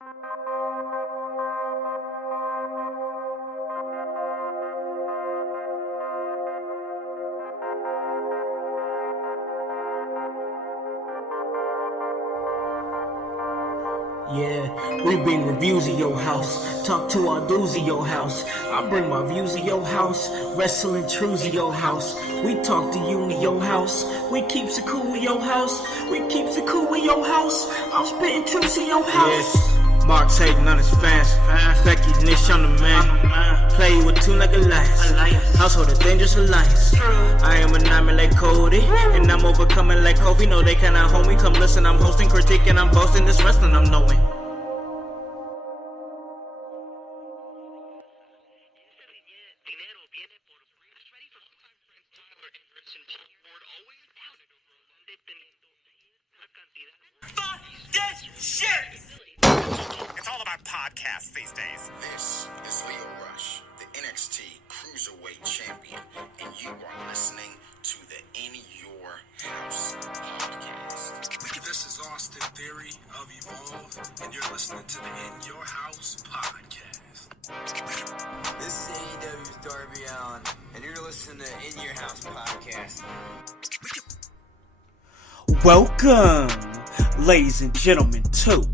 Yeah, we bring reviews of your house. Talk to our dudes of your house. I bring my views of your house. Wrestling truths of your house. We talk to you in your house. We keeps it cool in your house. We keeps it cool in your house. I'm spitting truths in your house. Yes, Mark's hating on his fans. Becky Nish on the man. Play with two like alliance. Household a dangerous alliance. I am a nightmare like Cody. And I'm overcoming like Kobe. No, they cannot hold me. Come listen, I'm hosting, critiquing, I'm boasting. This wrestling I'm knowing. Fuck this shit! It's all about podcasts these days. This is Leo Rush, the NXT Cruiserweight Champion, and you are listening to the In Your House podcast. This is Austin Theory of Evolve, and you're listening to the In Your House podcast. This is AEW's Darby Allin, and you're listening to In Your House podcast. Welcome, ladies and gentlemen, to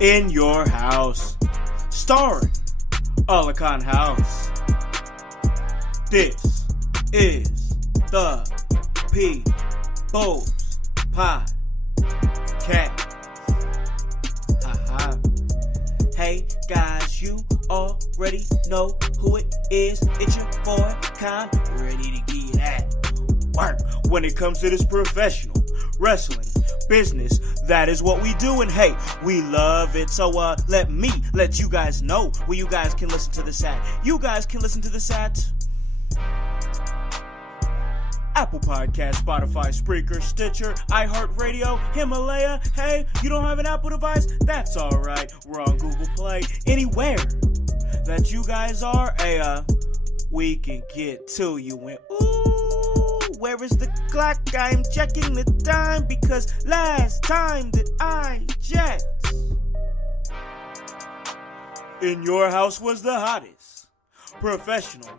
In Your House, starring Alakan House. This is the People's Podcast. Hey guys, you already know who it is. It's your boy, Con, ready to get at work. When it comes to this professional wrestling business, that is what we do, and hey, we love it. So let you guys know where you guys can listen to this at. You guys can listen to this at Apple Podcast, Spotify, Spreaker, Stitcher, iHeartRadio, Himalaya. Hey, you don't have an Apple device? That's alright. We're on Google Play. Anywhere that you guys are, we can get to you. And ooh, where is the clock? I'm checking the time because last time that I checked, In Your House was the hottest professional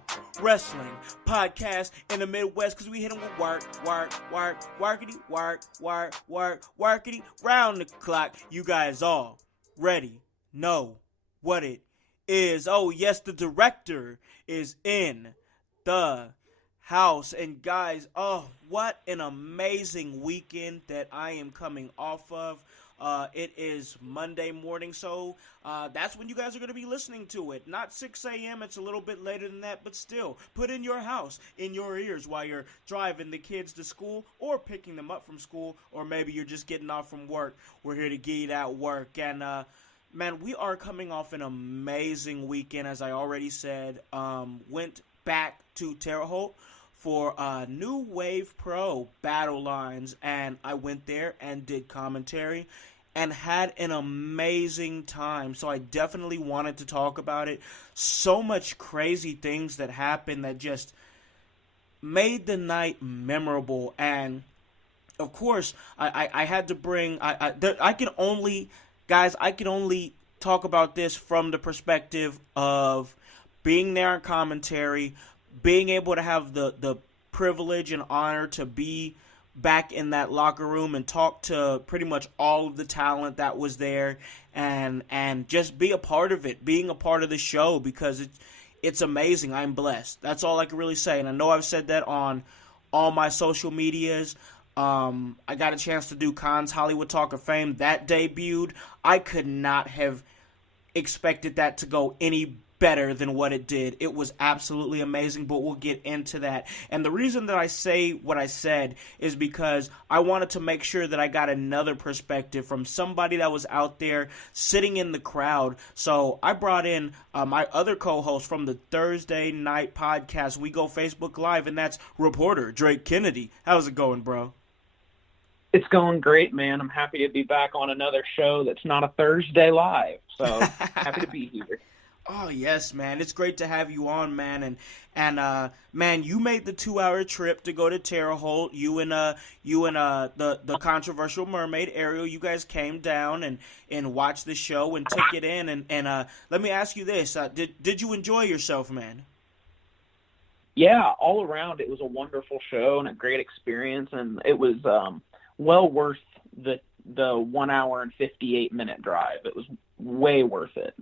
wrestling podcast in the Midwest, because we hit them with workity, round the clock. You guys already know what it is. Oh yes, the director is in the house. And guys, oh, what an amazing weekend that I am coming off of. It is Monday morning, so that's when you guys are going to be listening to it. Not 6 a.m., it's a little bit later than that, but still, put In Your House in your ears while you're driving the kids to school or picking them up from school, or maybe you're just getting off from work. We're here to get you that work. And, man, we are coming off an amazing weekend, as I already said. Went back to Terre Haute for New Wave Pro Battle Lines, and I went there and did commentary and had an amazing time. So I definitely wanted to talk about it. So much crazy things that happened that just made the night memorable. And of course, I had to bring, I can only talk about this from the perspective of being there in commentary, being able to have the privilege and honor to be back in that locker room and talk to pretty much all of the talent that was there, and just be a part of it, being a part of the show, because it's amazing. I'm blessed. That's all I can really say. And I know I've said that on all my social medias. I got a chance to do Khan's Hollywood Talk of Fame. That debuted. I could not have expected that to go any better than what it did. It was absolutely amazing, but we'll get into that. And the reason that I say what I said is because I wanted to make sure that I got another perspective from somebody that was out there sitting in the crowd. So I brought in my other co-host from the Thursday night podcast, We Go Facebook Live, and that's reporter Drake Kennedy. How's it going, bro? It's going great, man. I'm happy to be back on another show that's not a Thursday live. So happy to be here. Oh yes, man! It's great to have you on, man. And man, you made the 2 hour trip to go to Terre Haute. You and the controversial mermaid Ariel. You guys came down and watched the show and took it in. And let me ask you this: did you enjoy yourself, man? Yeah, all around it was a wonderful show and a great experience, and it was well worth the 1 hour and 58-minute drive. It was way worth it.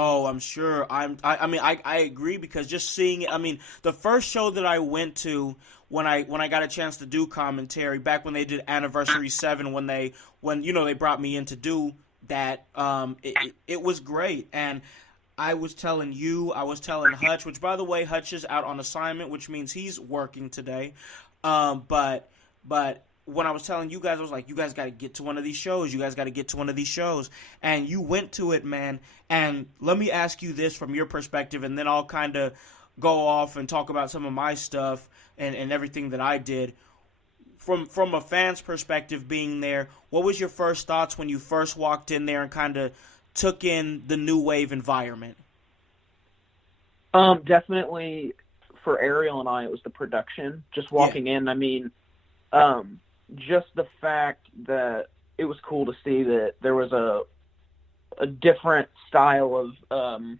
Oh, I'm sure. I mean, I agree because just seeing it. I mean, the first show that I went to when I got a chance to do commentary back when they did Anniversary 7 when they brought me in to do that. It was great, and I was telling Hutch, which by the way, Hutch is out on assignment, which means he's working today. But when I was telling you guys, I was like, you guys got to get to one of these shows. You guys got to get to one of these shows. And you went to it, man. And let me ask you this from your perspective, and then I'll kind of go off and talk about some of my stuff and everything that I did. From a fan's perspective being there, what was your first thoughts when you first walked in there and kind of took in the new wave environment? Definitely for Ariel and I, it was the production. Just walking in, I mean, just the fact that it was cool to see that there was a different style of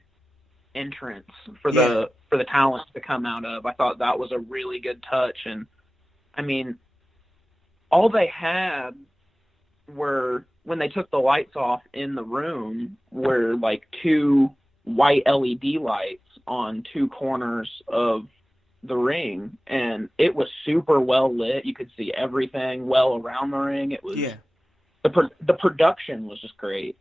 entrance for the talent to come out of. I thought that was a really good touch, and I mean, all they had were, when they took the lights off in the room, were like two white LED lights on two corners of the ring, and it was super well lit. You could see everything well around the ring. It was the production was just great.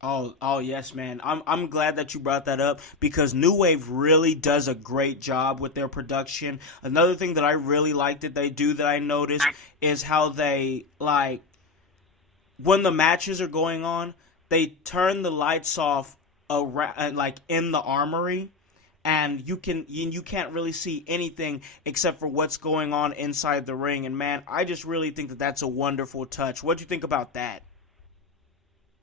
Oh yes, man. I'm glad that you brought that up because New Wave really does a great job with their production. Another thing that I really like that they do that I noticed is how they, like, when the matches are going on, they turn the lights off around, like in the Armory, and you can't really see anything except for what's going on inside the ring. And man, I just really think that that's a wonderful touch. What do you think about that?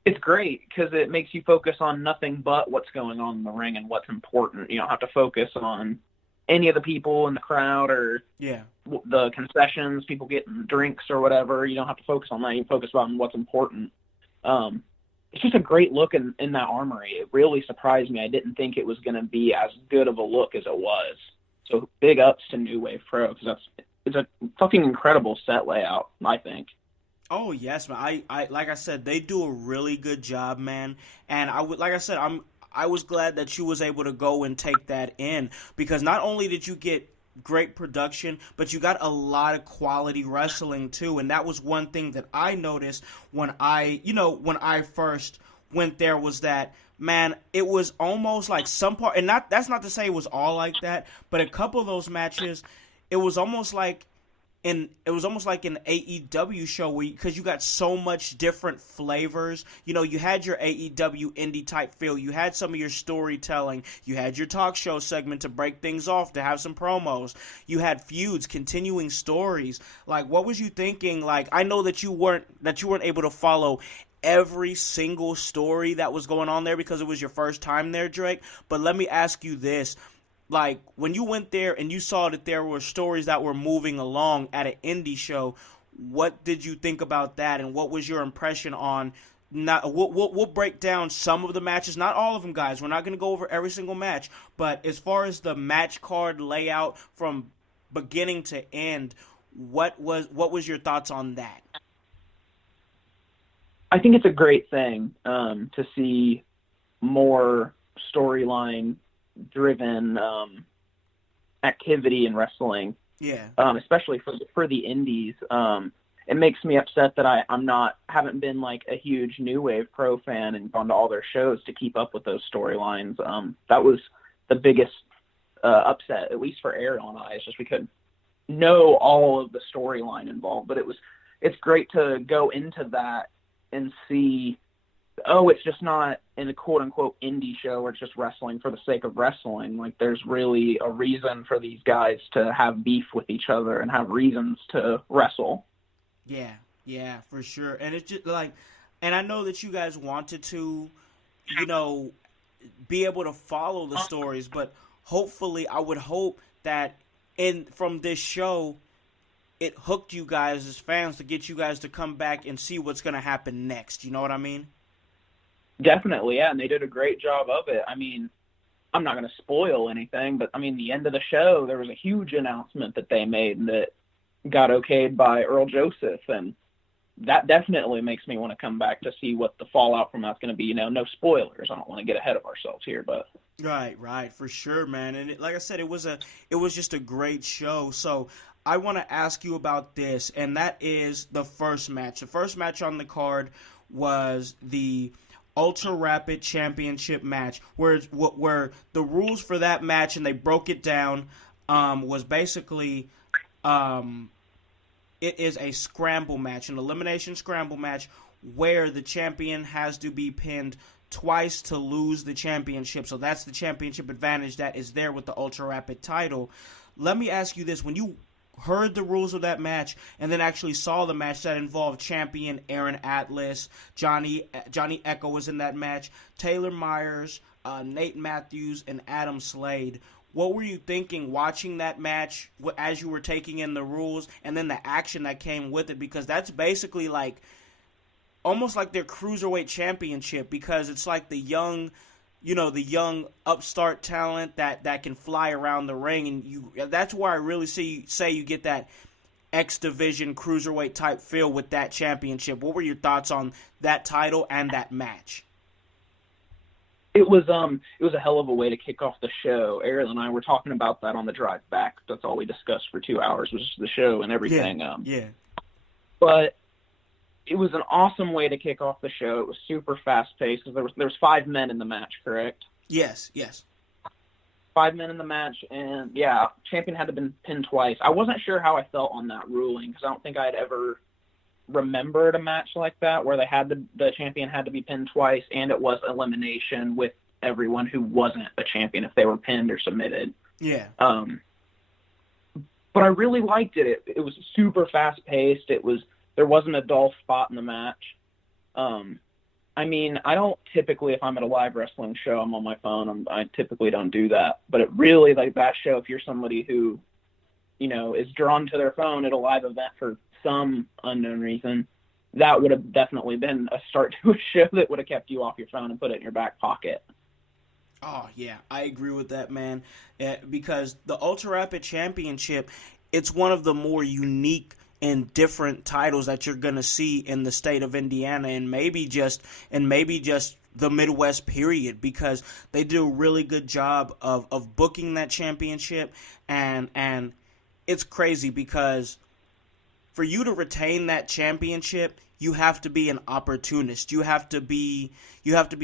It's great because it makes you focus on nothing but what's going on in the ring and what's important. You don't have to focus on any of the people in the crowd or the concessions, people getting drinks or whatever. You don't have to focus on that. You focus on what's important. It's just a great look in that Armory. It really surprised me. I didn't think it was going to be as good of a look as it was. So big ups to New Wave Pro because it's a fucking incredible set layout, I think. Oh yes, man. I like I said, they do a really good job, man. And I was glad that you was able to go and take that in because not only did you get great production, but you got a lot of quality wrestling too. And that was one thing that I noticed when I first went there was that, man, it was almost like some part, and that's not to say it was all like that, but a couple of those matches, it was almost like an AEW show because you got so much different flavors. You know, you had your AEW indie type feel. You had some of your storytelling. You had your talk show segment to break things off, to have some promos. You had feuds, continuing stories. Like, what was you thinking? Like, I know that you weren't able to follow every single story that was going on there because it was your first time there, Drake. But let me ask you this. Like, when you went there and you saw that there were stories that were moving along at an indie show, what did you think about that, and what was your impression on? We'll break down some of the matches, not all of them, guys. We're not going to go over every single match, but as far as the match card layout from beginning to end, what was your thoughts on that? I think it's a great thing to see more storyline driven activity in wrestling, especially for the indies. It makes me upset that haven't been like a huge New Wave Pro fan and gone to all their shows to keep up with those storylines. That was the biggest upset, at least for Ariel and I. It's just we couldn't know all of the storyline involved, but it's great to go into that and see, oh, it's just not in a quote-unquote indie show where it's just wrestling for the sake of wrestling. Like, there's really a reason for these guys to have beef with each other and have reasons to wrestle. Yeah, for sure. And it's just like, and I know that you guys wanted to, be able to follow the stories, but hopefully I would hope that from this show it hooked you guys as fans to get you guys to come back and see what's going to happen next. You know what I mean? Definitely, yeah, and they did a great job of it. I mean, I'm not going to spoil anything, but I mean, the end of the show, there was a huge announcement that they made that got okayed by Earl Joseph, and that definitely makes me want to come back to see what the fallout from that's going to be. You know, no spoilers. I don't want to get ahead of ourselves here, but right, for sure, man. And like I said, it was just a great show. So I want to ask you about this, and that is the first match. The first match on the card was the Ultra Rapid Championship match, where the rules for that match, and they broke it down, was basically it is a scramble match, an elimination scramble match, where the champion has to be pinned twice to lose the championship. So that's the championship advantage that is there with the Ultra Rapid title. Let me ask you this. When you heard the rules of that match and then actually saw the match that involved champion Aaron Atlas, Johnny Echo was in that match, Taylor Myers, Nate Matthews, and Adam Slade, what were you thinking watching that match as you were taking in the rules and then the action that came with it? Because that's basically like almost like their cruiserweight championship, because it's like the young upstart talent that can fly around the ring, and that's where I really say you get that X Division cruiserweight type feel with that championship. What were your thoughts on that title and that match? it was a hell of a way to kick off the show. Ariel and I were talking about that on the drive back. That's all we discussed for 2 hours was just the show and everything. Yeah. But it was an awesome way to kick off the show. It was super fast-paced. There was 5 men in the match, correct? Yes. 5 men in the match, and, yeah, champion had to been pinned twice. I wasn't sure how I felt on that ruling because I don't think I'd ever remembered a match like that where they had the champion had to be pinned twice, and it was elimination with everyone who wasn't a champion if they were pinned or submitted. Yeah. But I really liked it. It was super fast-paced. There wasn't a dull spot in the match. I mean, I don't typically, if I'm at a live wrestling show, I'm on my phone. I typically don't do that. But it really, like that show, if you're somebody who, is drawn to their phone at a live event for some unknown reason, that would have definitely been a start to a show that would have kept you off your phone and put it in your back pocket. Oh, yeah, I agree with that, man. Because the Ultra Rapid Championship, it's one of the more unique and different titles that you're going to see in the state of Indiana and maybe just the Midwest period, because they do a really good job of booking that championship, and it's crazy because for you to retain that championship, you have to be an opportunist. You have to be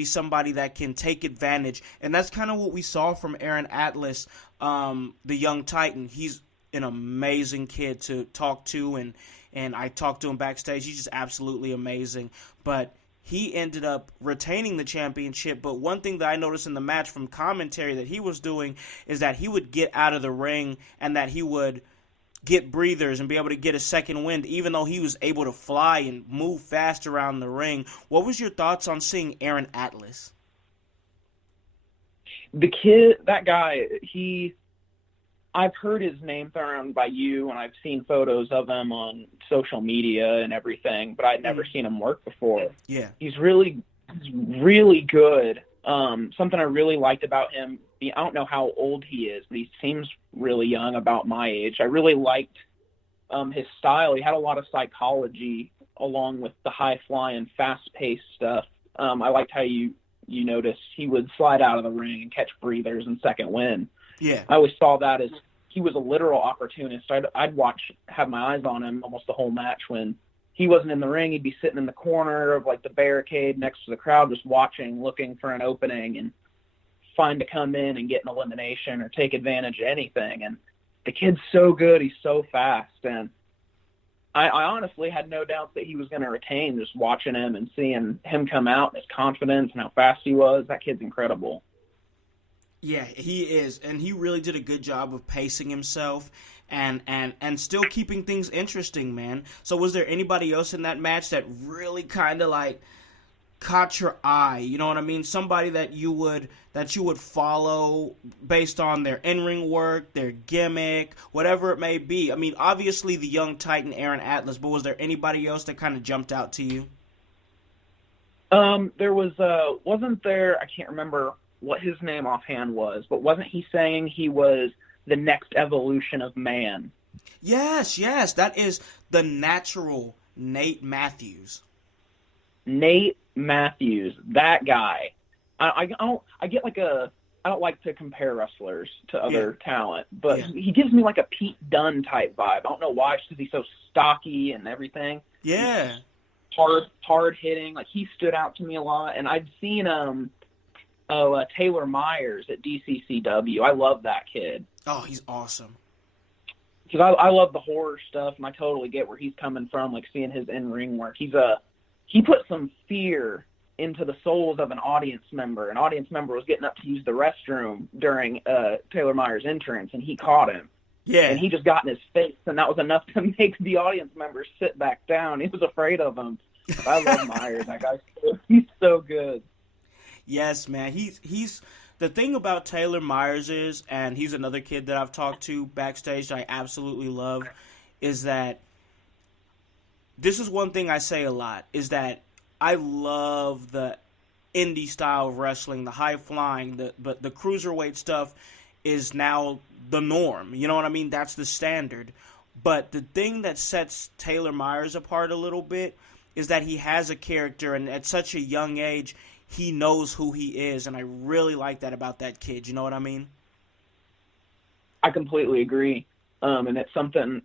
somebody that can take advantage, and that's kind of what we saw from Aaron Atlas, the young Titan. He's an amazing kid to talk to, and I talked to him backstage. He's just absolutely amazing. But he ended up retaining the championship. But one thing that I noticed in the match from commentary that he was doing is that he would get out of the ring and that he would get breathers and be able to get a second wind, even though he was able to fly and move fast around the ring. What was your thoughts on seeing Aaron Atlas? The kid, that guy, I've heard his name thrown around by you, and I've seen photos of him on social media and everything, but I'd never seen him work before. Yeah. He's really good. Something I really liked about him, I don't know how old he is, but he seems really young, about my age. I really liked his style. He had a lot of psychology along with the high-flying, fast-paced stuff. I liked how you noticed he would slide out of the ring and catch breathers and second wind. Yeah. I always saw that as he was a literal opportunist. I'd have my eyes on him almost the whole match. When he wasn't in the ring, he'd be sitting in the corner of like the barricade next to the crowd, just watching, looking for an opening and find to come in and get an elimination or take advantage of anything. And the kid's so good. He's so fast. And I honestly had no doubt that he was going to retain, just watching him and seeing him come out and his confidence and how fast he was. That kid's incredible. Yeah, he is, and he really did a good job of pacing himself and still keeping things interesting, man. So was there anybody else in that match that really kind of like caught your eye? You know what I mean? Somebody that you would follow based on their in-ring work, their gimmick, whatever it may be. I mean, obviously the young Titan Aaron Atlas, but was there anybody else that kind of jumped out to you? There was, wasn't there, I can't remember what his name offhand was, but wasn't he saying he was the next evolution of man? Yes, that is the natural Nate Matthews. Nate Matthews, that guy. I get like I don't like to compare wrestlers to other talent, but he gives me like a Pete Dunne type vibe. I don't know why, just because he's so stocky and everything. Yeah. Hard hitting. Like, he stood out to me a lot. And I'd seen Taylor Myers at DCCW. I love that kid. Oh, he's awesome. Because I love the horror stuff, and I totally get where he's coming from, like seeing his in-ring work. He put some fear into the souls of an audience member. An audience member was getting up to use the restroom during Taylor Myers' entrance, and he caught him. Yeah. And he just got in his face, and that was enough to make the audience members sit back down. He was afraid of him. I love Myers. That guy, he's so good. Yes, man. He's the thing about Taylor Myers is, and he's another kid that I've talked to backstage that I absolutely love, is that this is one thing I say a lot, is that I love the indie style of wrestling, the high flying, but the cruiserweight stuff is now the norm. You know what I mean? That's the standard. But the thing that sets Taylor Myers apart a little bit is that he has a character, and at such a young age, he knows who he is, and I really like that about that kid. You know what I mean? I completely agree. And it's something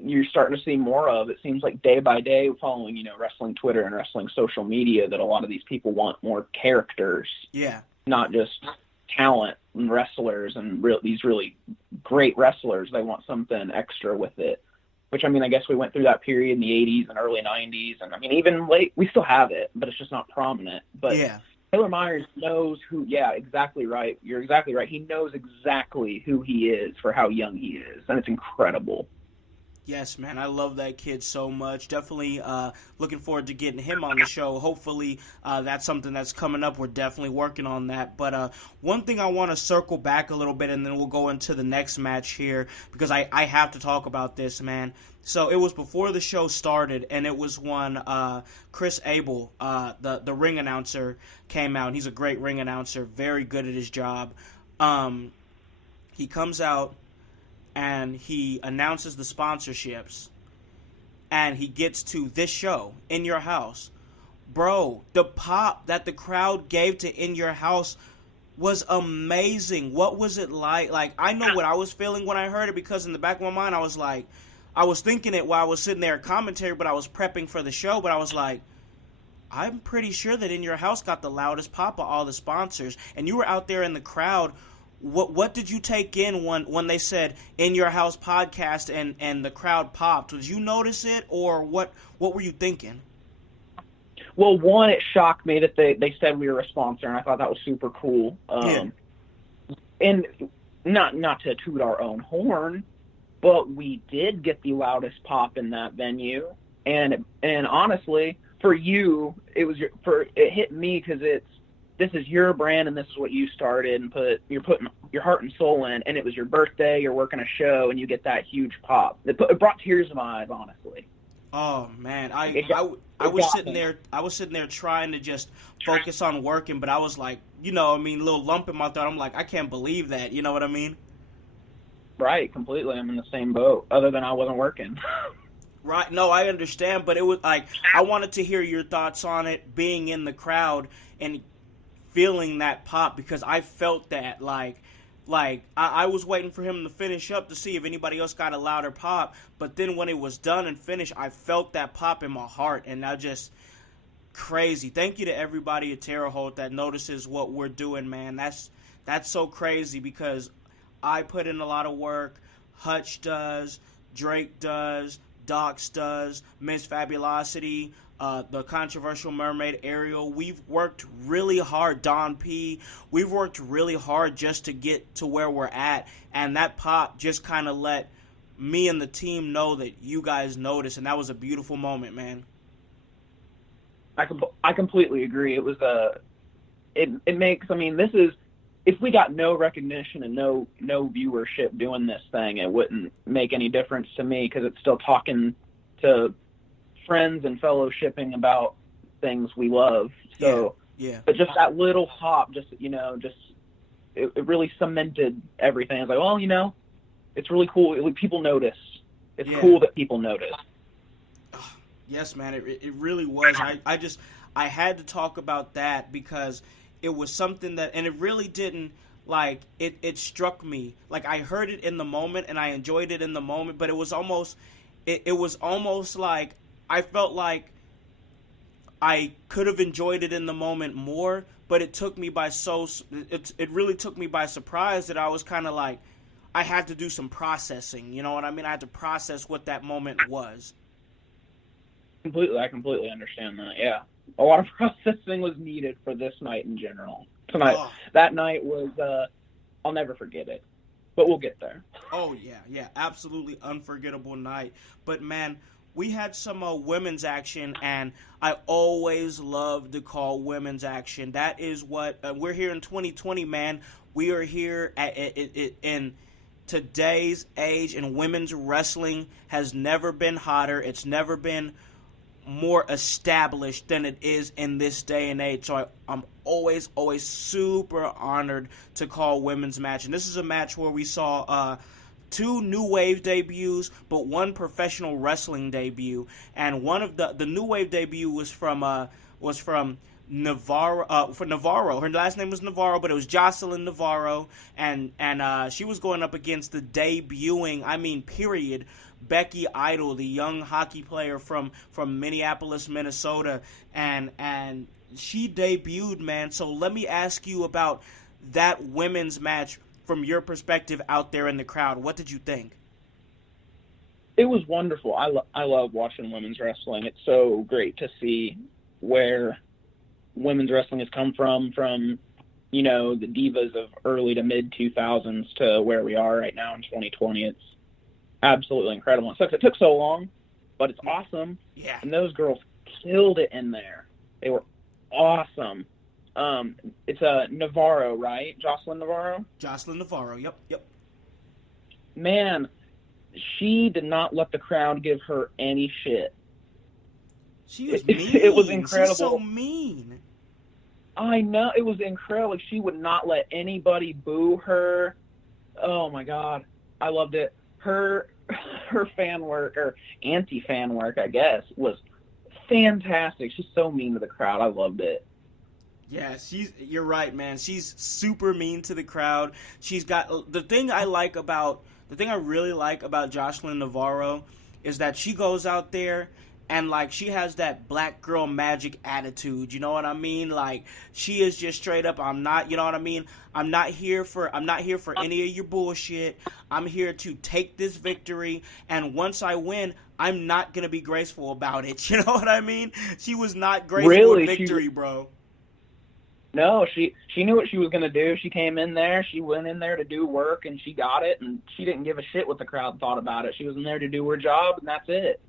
you're starting to see more of. It seems like day by day, following, wrestling Twitter and wrestling social media, that a lot of these people want more characters. Yeah. Not just talent and wrestlers and these really great wrestlers. They want something extra with it. Which, I mean, I guess we went through that period in the 80s and early 90s. And, I mean, even late, we still have it, but it's just not prominent. But yeah. Taylor Myers knows who, exactly right. You're exactly right. He knows exactly who he is for how young he is, and it's incredible. Yes, man, I love that kid so much. Definitely looking forward to getting him on the show. Hopefully that's something that's coming up. We're definitely working on that. But one thing I want to circle back a little bit, and then we'll go into the next match here, because I have to talk about this, man. So it was before the show started, and it was when Chris Abel, the ring announcer, came out. He's a great ring announcer, very good at his job. He comes out, and he announces the sponsorships, and he gets to this show, In Your House. Bro, the pop that the crowd gave to In Your House was amazing. What was it like? Like, I know what I was feeling when I heard it, because in the back of my mind, I was thinking it while I was sitting there at commentary, but I was prepping for the show, but I was like, I'm pretty sure that In Your House got the loudest pop of all the sponsors, and you were out there in the crowd. What did you take in when they said In Your House podcast and the crowd popped? Did you notice it, or what were you thinking? Well, one, it shocked me that they said we were a sponsor, and I thought that was super cool. And not to toot our own horn, but we did get the loudest pop in that venue. And honestly, for you, it hit me because this is your brand, and this is what you started, and you're putting your heart and soul in, and it was your birthday, you're working a show, and you get that huge pop. It brought tears to my eyes, honestly. Oh man, I was sitting there trying to just focus on working, but I was like, a little lump in my throat. I'm like, I can't believe that. You know what I mean? Right, completely. I'm in the same boat, other than I wasn't working. Right. No, I understand, but it was like, I wanted to hear your thoughts on it, being in the crowd and feeling that pop, because I felt that, I was waiting for him to finish up to see if anybody else got a louder pop, but then when it was done and finished, I felt that pop in my heart, and I just, crazy. Thank you to everybody at Terre Haute that notices what we're doing, man. That's so crazy, because I put in a lot of work, Hutch does, Drake does, Docs does, Miss Fabulosity, the Controversial Mermaid, Ariel. We've worked really hard, Don P. We've worked really hard just to get to where we're at, and that pop just kind of let me and the team know that you guys noticed, and that was a beautiful moment, man. I completely agree. It was it makes, I mean, this is, if we got no recognition and no viewership doing this thing, it wouldn't make any difference to me, because it's still talking to friends and fellowshipping about things we love. So, yeah. But just that little hop, just, it really cemented everything. It's like, well, it's really cool. People notice. It's cool that people notice. Yes, man, it really was. I had to talk about that because it was something that, and it really didn't, like, it struck me. Like, I heard it in the moment and I enjoyed it in the moment, but it was almost like I felt like I could have enjoyed it in the moment more, but it took me by it really took me by surprise that I was kind of like, I had to do some processing, you know what I mean? I had to process what that moment was. I completely understand that. Yeah, a lot of processing was needed for this night in general. That night was, I'll never forget it, but we'll get there. Oh yeah, absolutely unforgettable night. But man, we had some women's action, and I always love to call women's action. That is what we're here in 2020, man. We are here in today's age, and women's wrestling has never been hotter. It's never been more established than it is in this day and age. So I'm always super honored to call women's match. And this is a match where we saw two New Wave debuts, but one professional wrestling debut. And one of the New Wave debut was from Navarro. For Navarro, her last name was Navarro, but it was Jocelyn Navarro, and she was going up against the debuting, period, Becky Idol, the young hockey player from Minneapolis, Minnesota, and she debuted, man. So let me ask you about that women's match from your perspective out there in the crowd. What did you think? It was wonderful. I love watching women's wrestling. It's so great to see where women's wrestling has come from the divas of early to mid 2000s to where we are right now in 2020. It's absolutely incredible. It sucks it took so long, but it's awesome. Yeah. And those girls killed it in there. They were awesome. It's Navarro, right? Jocelyn Navarro? Jocelyn Navarro, yep. Man, she did not let the crowd give her any shit. She was mean. It was incredible. She's so mean. I know. It was incredible. She would not let anybody boo her. Oh, my God. I loved it. Her fan work, or anti-fan work, I guess, was fantastic. She's so mean to the crowd. I loved it. Yeah, you're right, man. She's super mean to the crowd. She's got the thing I really like about Jocelyn Navarro is that she goes out there and like she has that black girl magic attitude, you know what I mean? Like she is just straight up, I'm not, you know what I mean? I'm not here for any of your bullshit. I'm here to take this victory, and once I win, I'm not going to be graceful about it. You know what I mean? She was not graceful with victory, bro. No, she knew what she was going to do. She came in there, she went in there to do work, and she got it, and she didn't give a shit what the crowd thought about it. She was in there to do her job, and that's it.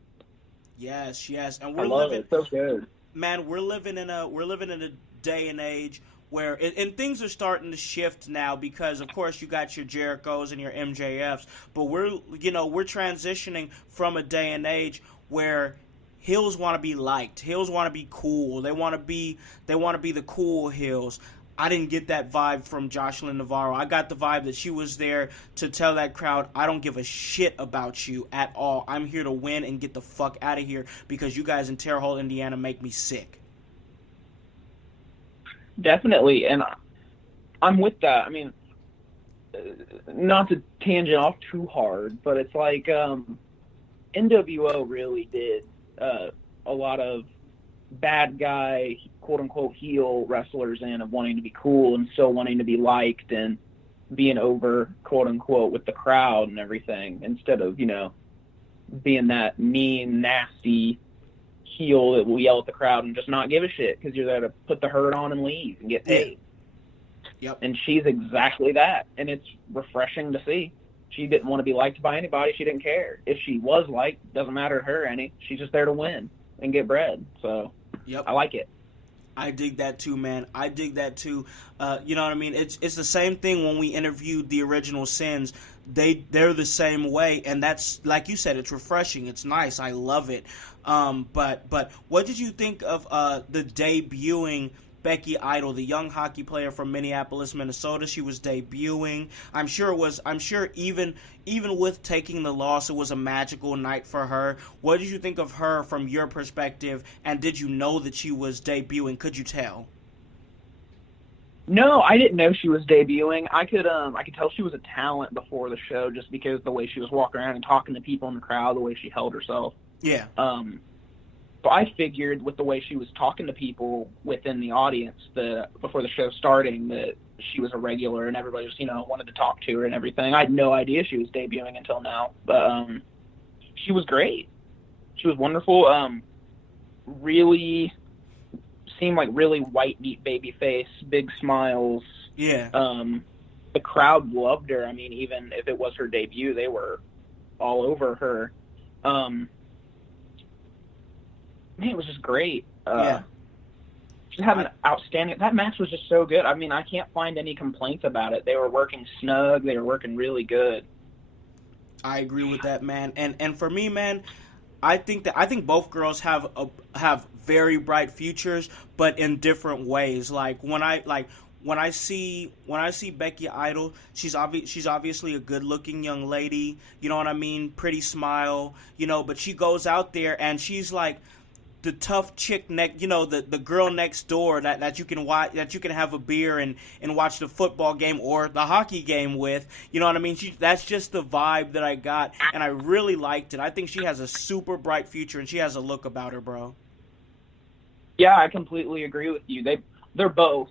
Yes, and I love it. So good. Man, we're living in a day and age where and things are starting to shift now because of course you got your Jerichos and your MJFs, but we're transitioning from a day and age where heels want to be liked, heels want to be cool, they want to be the cool heels. I didn't get that vibe from Jocelyn Navarro. I got the vibe that she was there to tell that crowd, I don't give a shit about you at all. I'm here to win and get the fuck out of here because you guys in Terre Haute, Indiana make me sick. Definitely, and I'm with that. I mean, not to tangent off too hard, but it's like NWO really did a lot of bad guy, quote-unquote heel wrestlers in of wanting to be cool and still wanting to be liked and being over, quote-unquote, with the crowd and everything instead of, being that mean, nasty heel that will yell at the crowd and just not give a shit because you're there to put the hurt on and leave and get paid. Yep. And she's exactly that, and it's refreshing to see. She didn't want to be liked by anybody. She didn't care. If she was liked, doesn't matter to her any. She's just there to win and get bread. So Yep. I like it. I dig that too, man. I dig that too. You know what I mean? It's the same thing when we interviewed the original Sins. They're the same way, and that's, like you said, it's refreshing. It's nice. I love it. But what did you think of the debuting Becky Idol, the young hockey player from Minneapolis, Minnesota? She was debuting. I'm sure even with taking the loss, it was a magical night for her. What did you think of her from your perspective? And did you know that she was debuting? Could you tell? No, I didn't know she was debuting. I could tell she was a talent before the show just because the way she was walking around and talking to people in the crowd, the way she held herself. Yeah. So I figured with the way she was talking to people within the audience before the show starting that she was a regular and everybody just, wanted to talk to her and everything. I had no idea she was debuting until now. But she was great. She was wonderful. Really seemed like really white meat baby face, big smiles. Yeah. The crowd loved her. I mean, even if it was her debut, they were all over her. Man, it was just great. Yeah. Just having outstanding. That match was just so good. I mean, I can't find any complaints about it. They were working snug. They were working really good. I agree with that, man. And for me, man, I think both girls have very bright futures, but in different ways. When I see Becky Idol, she's obviously a good-looking young lady. You know what I mean? Pretty smile. But she goes out there and she's like the tough chick the girl next door that you can watch, that you can have a beer and watch the football game or the hockey game with. You know what I mean? That's just the vibe that I got, and I really liked it. I think she has a super bright future, and she has a look about her, bro. Yeah, I completely agree with you. They're both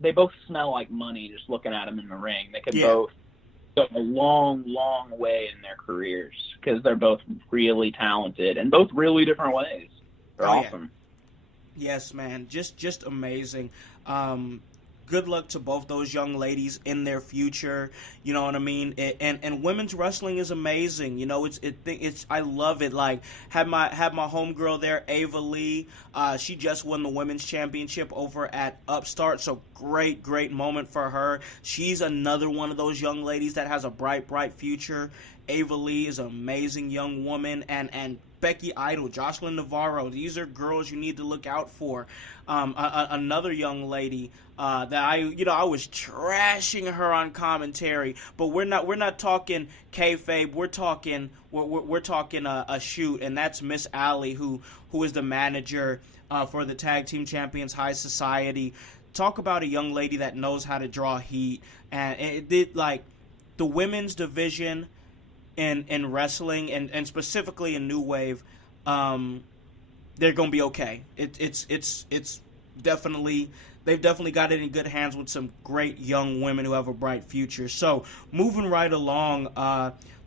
they both smell like money just looking at them in the ring. They could both go a long, long way in their careers because they're both really talented and both really different ways. They're awesome. Yeah. Yes, man. Just amazing. Good luck to both those young ladies in their future. You know what I mean? And women's wrestling is amazing. It's I love it. Like had my homegirl there, Ava Lee. She just won the women's championship over at Upstart. So great moment for her. She's another one of those young ladies that has a bright future. Ava Lee is an amazing young woman, and Becky Idol, Jocelyn Navarro. These are girls you need to look out for. Another young lady that I was trashing her on commentary, but we're not talking kayfabe. We're talking a shoot, and that's Miss Allie, who is the manager for the Tag Team Champions High Society. Talk about a young lady that knows how to draw heat, and it did like the women's division in wrestling and specifically in New Wave. They're gonna be okay. It's definitely, they've definitely got it in good hands with some great young women who have a bright future. So moving right along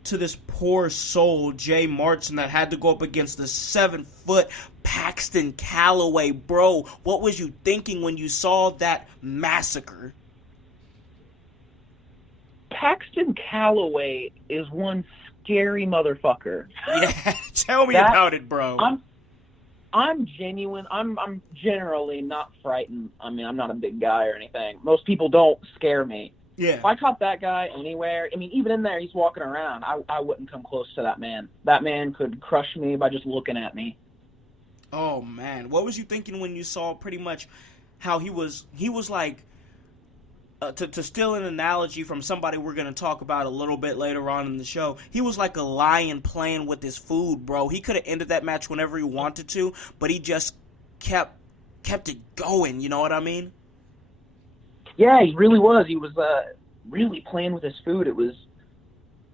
to this poor soul Jay Martin that had to go up against the 7-foot Paxton Calloway. Bro, what was you thinking when you saw that massacre? Paxton Calloway is one scary motherfucker. Yeah, tell me about it, bro. I'm genuine. I'm generally not frightened. I mean, I'm not a big guy or anything. Most people don't scare me. Yeah. If I caught that guy anywhere, I mean, even in there, he's walking around, I wouldn't come close to that man. That man could crush me by just looking at me. Oh, man. What was you thinking when you saw pretty much how he was like, to steal an analogy from somebody we're going to talk about a little bit later on in the show, he was like a lion playing with his food, bro. He could have ended that match whenever he wanted to, but he just kept it going, you know what I mean? Yeah, he really was. He was really playing with his food. It was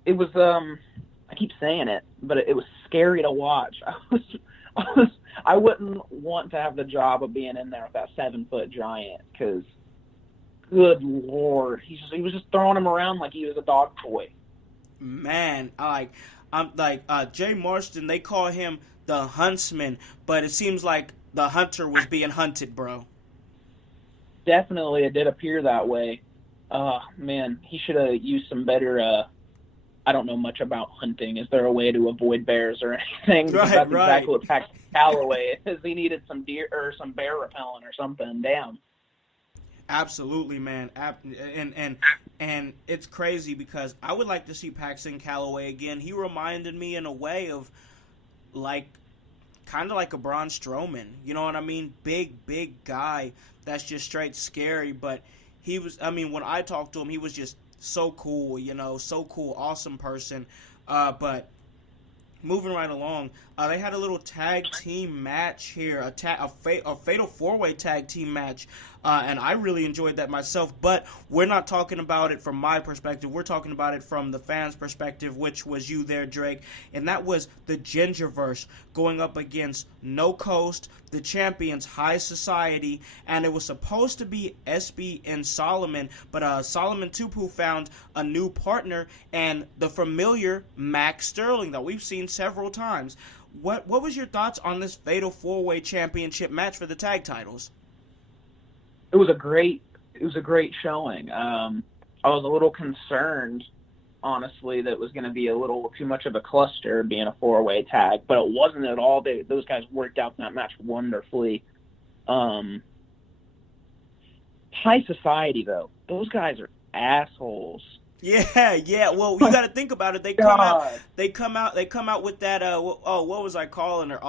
I keep saying it, but it was scary to watch. I wouldn't want to have the job of being in there with that 7-foot giant because, good Lord, he was just throwing him around like he was a dog toy. Man, I'm like Jay Marston. They call him the Huntsman, but it seems like the hunter was being hunted, bro. Definitely, it did appear that way. Man, he should have used some better I don't know much about hunting. Is there a way to avoid bears or anything? Because Right, that's right. exactly what Paxton Calloway is. He needed some deer or some bear repellent or something. Damn. Absolutely, man. And it's crazy because I would like to see Paxton Calloway again. He reminded me in a way of like kind of like a Braun Strowman. You know what I mean? Big guy that's just straight scary. But he was, I mean, when I talked to him, he was just so cool, you know, so cool, awesome person. But moving right along, they had a little tag team match here, a fatal four-way tag team match, and I really enjoyed that myself. But we're not talking about it from my perspective. We're talking about it from the fans' perspective, which was you there, Drake, and that was the Gingerverse going up against No Coast, the champions, High Society, and it was supposed to be SB and Solomon, but Solomon Tupu found a new partner, and the familiar Max Sterling that we've seen several times. What was your thoughts on this Fatal 4-Way Championship match for the tag titles? It was a great showing. I was a little concerned, honestly, that it was going to be a little too much of a cluster being a 4-way tag, but it wasn't at all. Those guys worked out that match wonderfully. High Society, though, those guys are assholes. Yeah. Well, you got to think about it. They come out with that. What was I calling her?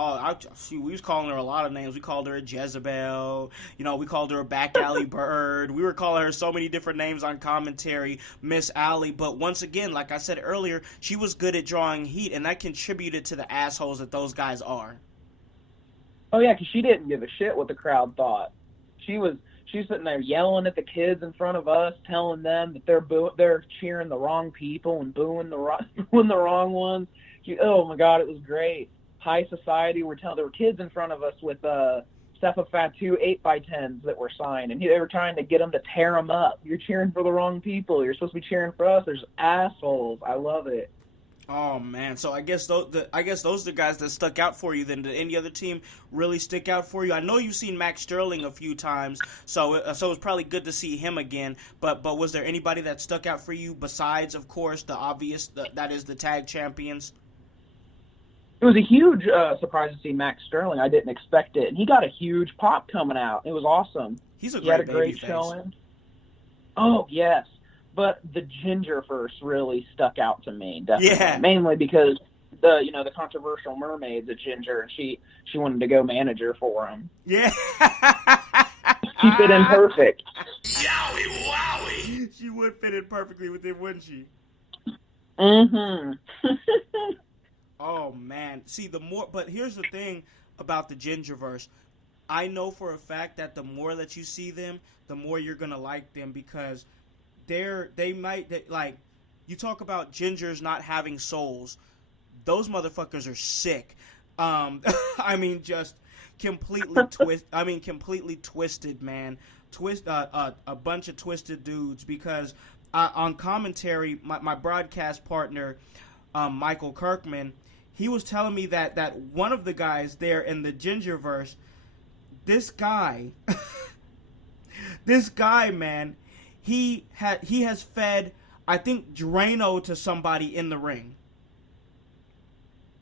We was calling her a lot of names. We called her a Jezebel. You know, we called her a back alley bird. We were calling her so many different names on commentary, Miss Alley. But once again, like I said earlier, she was good at drawing heat, and that contributed to the assholes that those guys are. Oh yeah, because she didn't give a shit what the crowd thought. She's sitting there yelling at the kids in front of us, telling them that they're cheering the wrong people and booing the wrong ones. Oh my God, it was great. High Society there were kids in front of us with Stefa Fatu 8x10s that were signed, and they were trying to get them to tear them up. You're cheering for the wrong people. You're supposed to be cheering for us. There's assholes. I love it. Oh man, so I guess those are the guys that stuck out for you. Then did any other team really stick out for you? I know you've seen Max Sterling a few times, so it was probably good to see him again. But was there anybody that stuck out for you besides, of course, the obvious that is the tag champions? It was a huge surprise to see Max Sterling. I didn't expect it, and he got a huge pop coming out. It was awesome. He had a great showing. Oh yes. But the Gingerverse really stuck out to me, definitely. Yeah. Mainly because the controversial mermaid's a ginger, and she wanted to go manager for him. Yeah. She fit in perfect. Yowie wowie! She would fit in perfectly with him, wouldn't she? Mm-hmm. Oh man. See, but here's the thing about the Gingerverse. I know for a fact that the more that you see them, the more you're gonna like them, because you talk about gingers not having souls. Those motherfuckers are sick. I mean, just completely completely twisted, man. A bunch of twisted dudes. Because on commentary, my broadcast partner, Michael Kirkman, he was telling me that one of the guys there in the Gingerverse, this guy, man. He has fed, I think, Drano to somebody in the ring.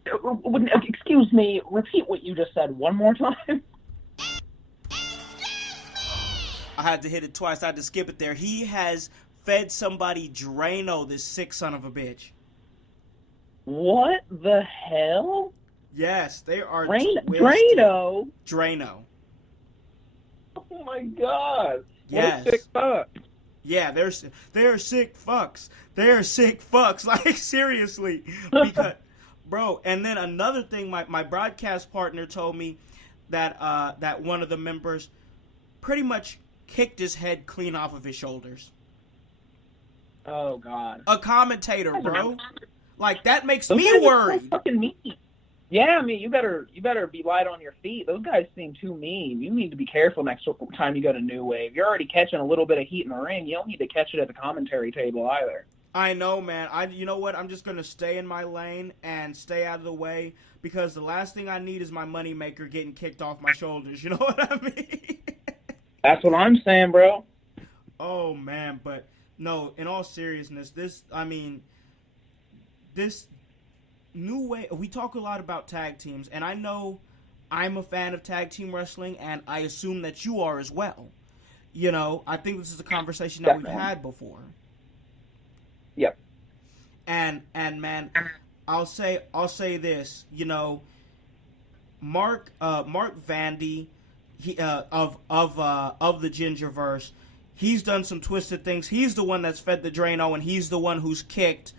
Excuse me, repeat what you just said one more time. I had to hit it twice. I had to skip it there. He has fed somebody Drano, this sick son of a bitch. What the hell? Yes, they are Drano? Drano. Oh my God. Yes. What a sick fuck. Yeah, they're sick fucks. They're sick fucks. Like, seriously. Because, bro, and then another thing, my broadcast partner told me that one of the members pretty much kicked his head clean off of his shoulders. Oh, God. A commentator, bro. Like, that makes me worried. So fucking mean. Yeah, I mean, you better be light on your feet. Those guys seem too mean. You need to be careful next time you go to New Wave. You're already catching a little bit of heat in the ring. You don't need to catch it at the commentary table either. I know, man. You know what? I'm just going to stay in my lane and stay out of the way, because the last thing I need is my moneymaker getting kicked off my shoulders. You know what I mean? That's what I'm saying, bro. Oh, man. But, no, in all seriousness, this new way, we talk a lot about tag teams, and I know I'm a fan of tag team wrestling, and I assume that you are as well. You know, I think this is a conversation that we've had before. Yep. And man, I'll say this. You know, Mark Vandy, he of the Gingerverse, he's done some twisted things. He's the one that's fed the Drano, and he's the one who's kicked.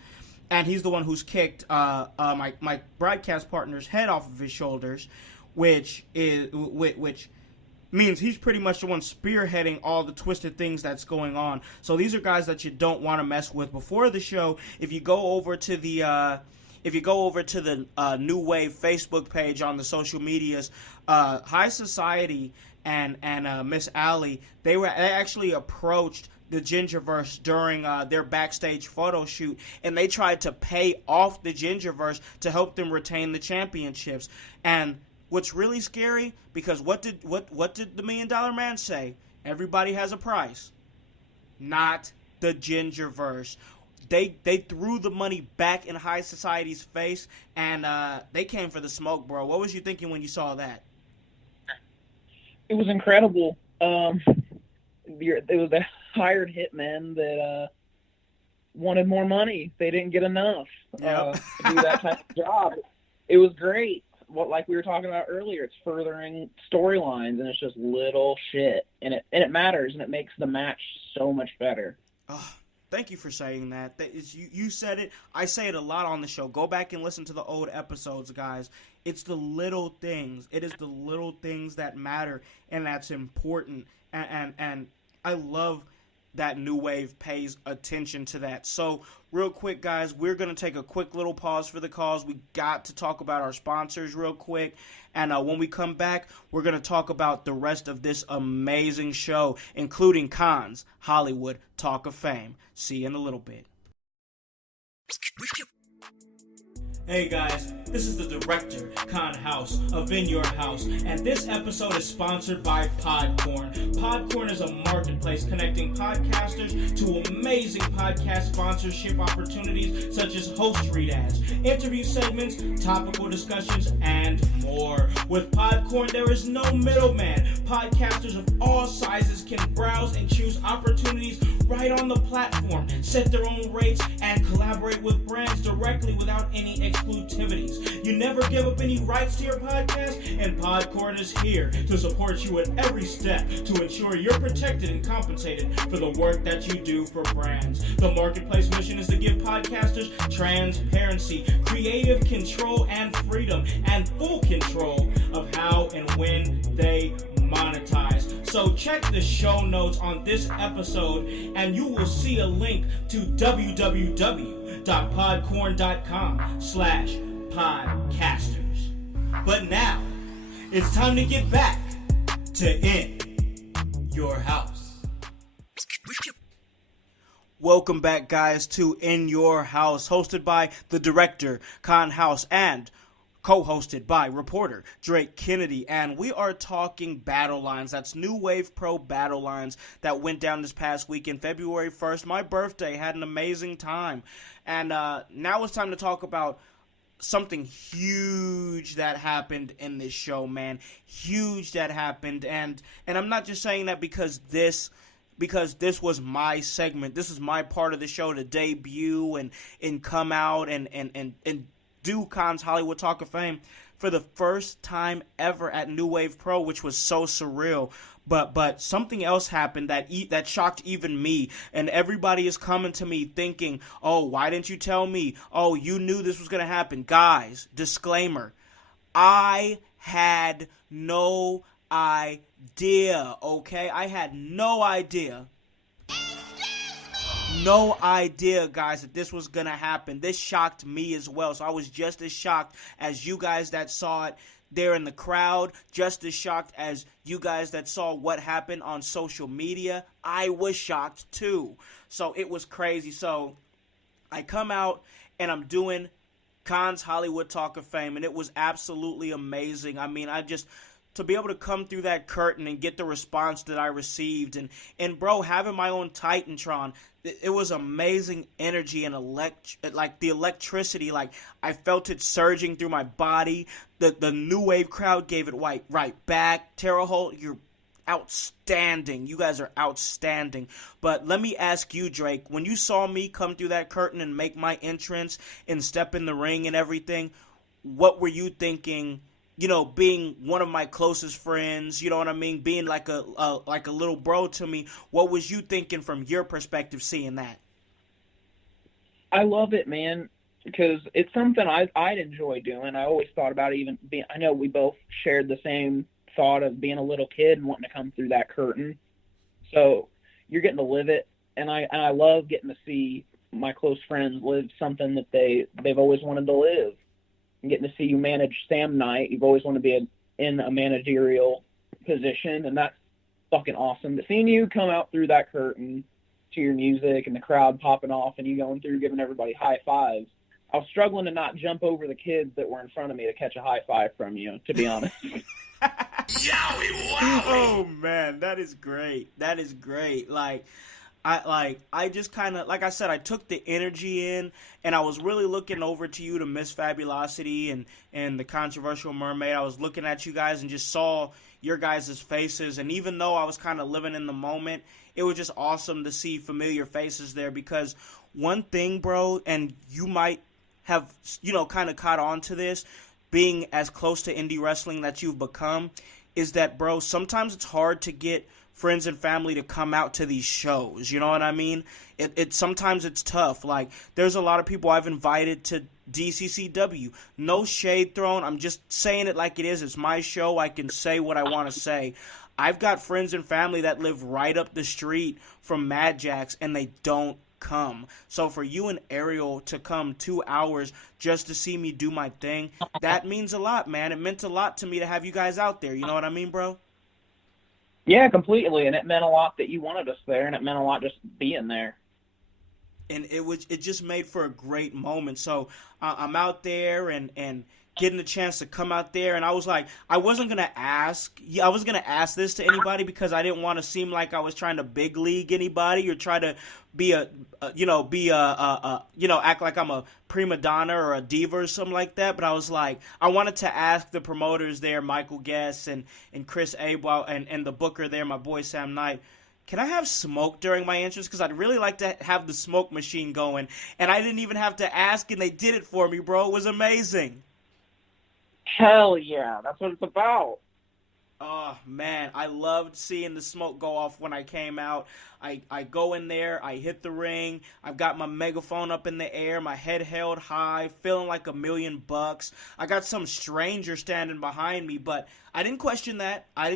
And he's the one who's kicked my broadcast partner's head off of his shoulders, which means he's pretty much the one spearheading all the twisted things that's going on. So these are guys that you don't want to mess with. Before the show, if you go over to the New Wave Facebook page on the social medias, High Society and Miss Allie, they actually approached the Gingerverse during their backstage photo shoot, and they tried to pay off the Gingerverse to help them retain the championships. And what's really scary, because what did the $1 Million Man say? Everybody has a price. Not the Gingerverse. They threw the money back in High Society's face, and they came for the smoke, bro. What was you thinking when you saw that? It was incredible. It was the hired hitmen that wanted more money. They didn't get enough to do that type of job. It was great. Like we were talking about earlier, it's furthering storylines, and it's just little shit, and it matters, and it makes the match so much better. Oh, thank you for saying that. You said it. I say it a lot on the show. Go back and listen to the old episodes, guys. It's the little things. It is the little things that matter, and that's important. And I love that New Wave pays attention to that. So, real quick, guys, we're going to take a quick little pause for the cause. We got to talk about our sponsors real quick. And when we come back, we're going to talk about the rest of this amazing show, including Khan's Hollywood Talk of Fame. See you in a little bit. Hey guys, this is the director, Khan House of In Your House, and this episode is sponsored by Podcorn. Podcorn is a marketplace connecting podcasters to amazing podcast sponsorship opportunities such as host read ads, interview segments, topical discussions, and more. With Podcorn, there is no middleman. Podcasters of all sizes can browse and choose opportunities right on the platform, set their own rates, and collaborate with brands directly without any exclusivities. You never give up any rights to your podcast, and Podcorn is here to support you at every step to ensure you're protected and compensated for the work that you do for brands. The marketplace mission is to give podcasters transparency, creative control, and freedom, and full control of how and when they monetize. So check the show notes on this episode and you will see a link to www.podcorn.com/podcasters. But now it's time to get back to In Your House. Welcome back, guys, to In Your House, hosted by the director, Khan House, and co-hosted by reporter Drake Kennedy, and we are talking battle lines. That's New Wave Pro battle lines that went down this past weekend, February 1st. My birthday, had an amazing time. And now it's time to talk about something huge that happened in this show, man. Huge that happened. And I'm not just saying that because this was my segment. This is my part of the show to debut and come out and do Khan's Hollywood Talk of Fame for the first time ever at New Wave Pro, which was so surreal. But something else happened that shocked even me, and everybody is coming to me thinking, oh, why didn't you tell me? Oh, you knew this was going to happen. Guys, disclaimer, I had no idea, okay? I had no idea. No idea, guys, that this was gonna happen. This shocked me as well. So I was just as shocked as you guys that saw it there in the crowd, just as shocked as you guys that saw what happened on social media. I was shocked too. So it was crazy. So I come out and I'm doing Khan's Hollywood Talk of Fame, and it was absolutely amazing. I mean, to be able to come through that curtain and get the response that I received, and bro, having my own Titantron, it was amazing energy and like the electricity, like I felt it surging through my body. The New Wave crowd gave it right back. Terre Haute, you're outstanding. You guys are outstanding. But let me ask you, Drake, when you saw me come through that curtain and make my entrance and step in the ring and everything, what were you thinking? You know, being one of my closest friends, you know what I mean? Being like a little bro to me, what was you thinking from your perspective seeing that? I love it, man, because it's something I'd enjoy doing. I always thought about even being, I know we both shared the same thought of being a little kid and wanting to come through that curtain. So you're getting to live it, and I love getting to see my close friends live something that they've always wanted to live. And getting to see you manage Sam Knight, you've always wanted to be in a managerial position, and that's fucking awesome. But seeing you come out through that curtain to your music and the crowd popping off and you going through giving everybody high fives, I was struggling to not jump over the kids that were in front of me to catch a high five from you, to be honest. Yowie wowie! Oh man, that is great. That is great. I just kind of, like I said, I took the energy in, and I was really looking over to you, to Miss Fabulosity and the Controversial Mermaid. I was looking at you guys and just saw your guys' faces, and even though I was kind of living in the moment, it was just awesome to see familiar faces there, because one thing, bro, and you might have, you know, kind of caught on to this, being as close to indie wrestling that you've become, is that, bro, sometimes it's hard to get friends and family to come out to these shows. You know what I mean? Sometimes it's tough. Like, there's a lot of people I've invited to DCCW. No shade thrown. I'm just saying it like it is. It's my show. I can say what I want to say. I've got friends and family that live right up the street from Mad Jack's, and they don't come. So for you and Ariel to come 2 hours just to see me do my thing, that means a lot, man. It meant a lot to me to have you guys out there. You know what I mean, bro? Yeah, completely, and it meant a lot that you wanted us there, and it meant a lot just being there. And it just made for a great moment. So I'm out there and getting the chance to come out there, and I was like, I wasn't gonna ask this to anybody because I didn't want to seem like I was trying to big league anybody or try to be act like I'm a prima donna or a diva or something like that. But I was like, I wanted to ask the promoters there, Michael Guest and Chris Abel and the booker there, my boy Sam Knight, can I have smoke during my entrance? Because I'd really like to have the smoke machine going. And I didn't even have to ask, and they did it for me, bro. It was amazing. Hell yeah, that's what it's about. Oh, man, I loved seeing the smoke go off when I came out. I go in there, I hit the ring, I've got my megaphone up in the air, my head held high, feeling like $1,000,000. I got some stranger standing behind me, but I didn't question that. I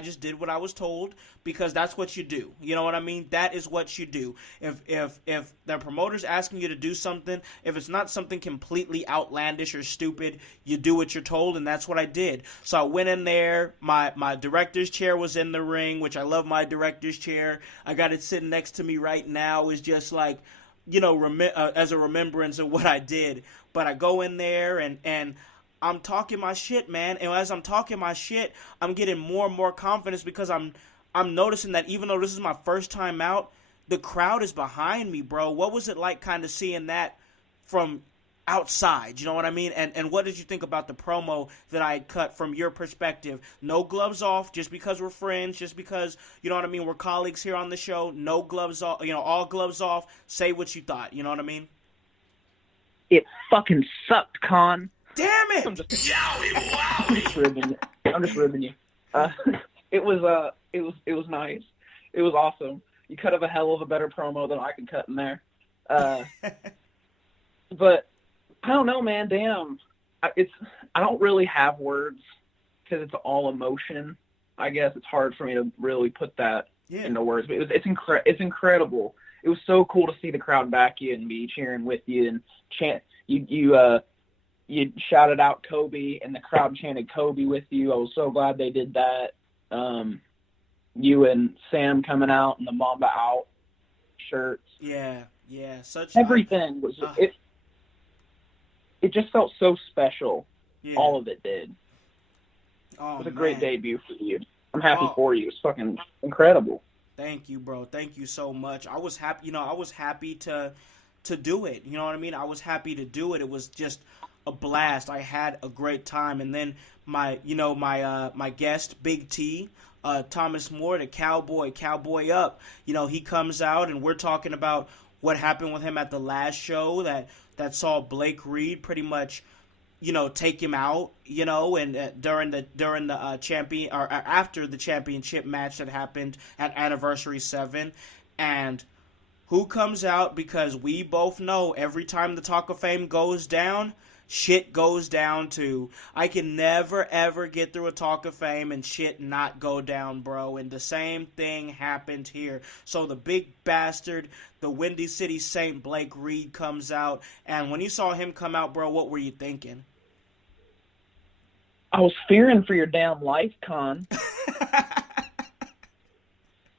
just did what I was told because that's what you do. You know what I mean? That is what you do. If the promoter's asking you to do something, if it's not something completely outlandish or stupid, you do what you're told, and that's what I did. So I went in there, my director's chair was in the ring, which I love my director's chair. I got it sitting next to me right now. It's just like, you know, as a remembrance of what I did. But I go in there and I'm talking my shit, man. And as I'm talking my shit, I'm getting more and more confidence because I'm noticing that even though this is my first time out, the crowd is behind me, bro. What was it like kind of seeing that from outside? You know what I mean? And what did you think about the promo that I had cut from your perspective? No gloves off, just because we're friends, just because, you know what I mean, we're colleagues here on the show. No gloves off, you know, all gloves off. Say what you thought, you know what I mean? It fucking sucked, Con. Damn it! Yowie wowie! I'm just ribbing you. It was nice. It was awesome. You cut up a hell of a better promo than I could cut in there. But I don't know, man. Damn, I don't really have words because it's all emotion. I guess it's hard for me to really put that into words. But it's incredible. It was so cool to see the crowd back you and be cheering with you and chant. You shouted out Kobe and the crowd chanted Kobe with you. I was so glad they did that. You and Sam coming out in the Mamba Out shirts. Yeah. Such everything was it. It just felt so special. Yeah. All of it did. Oh, It was a man. great debut for you. I'm happy Oh. for you. It's fucking incredible. Thank you, bro. Thank you so much. I was happy. I was happy to do it. You know what I mean? I was happy to do it. It was just a blast. I had a great time. And then my guest, Big T, Thomas Moore, the Cowboy Up. He comes out and we're talking about what happened with him at the last show that saw Blake Reed pretty much take him out, and during the champion or after the championship match that happened at Anniversary 7. And who comes out? Because we both know every time the Talk of Fame goes down, shit goes down too. I can never ever get through a Talk of Fame and shit not go down, bro. And the same thing happened here. So the big bastard, the Windy City Saint Blake Reed comes out. And when you saw him come out, bro, what were you thinking? I was fearing for your damn life, Con.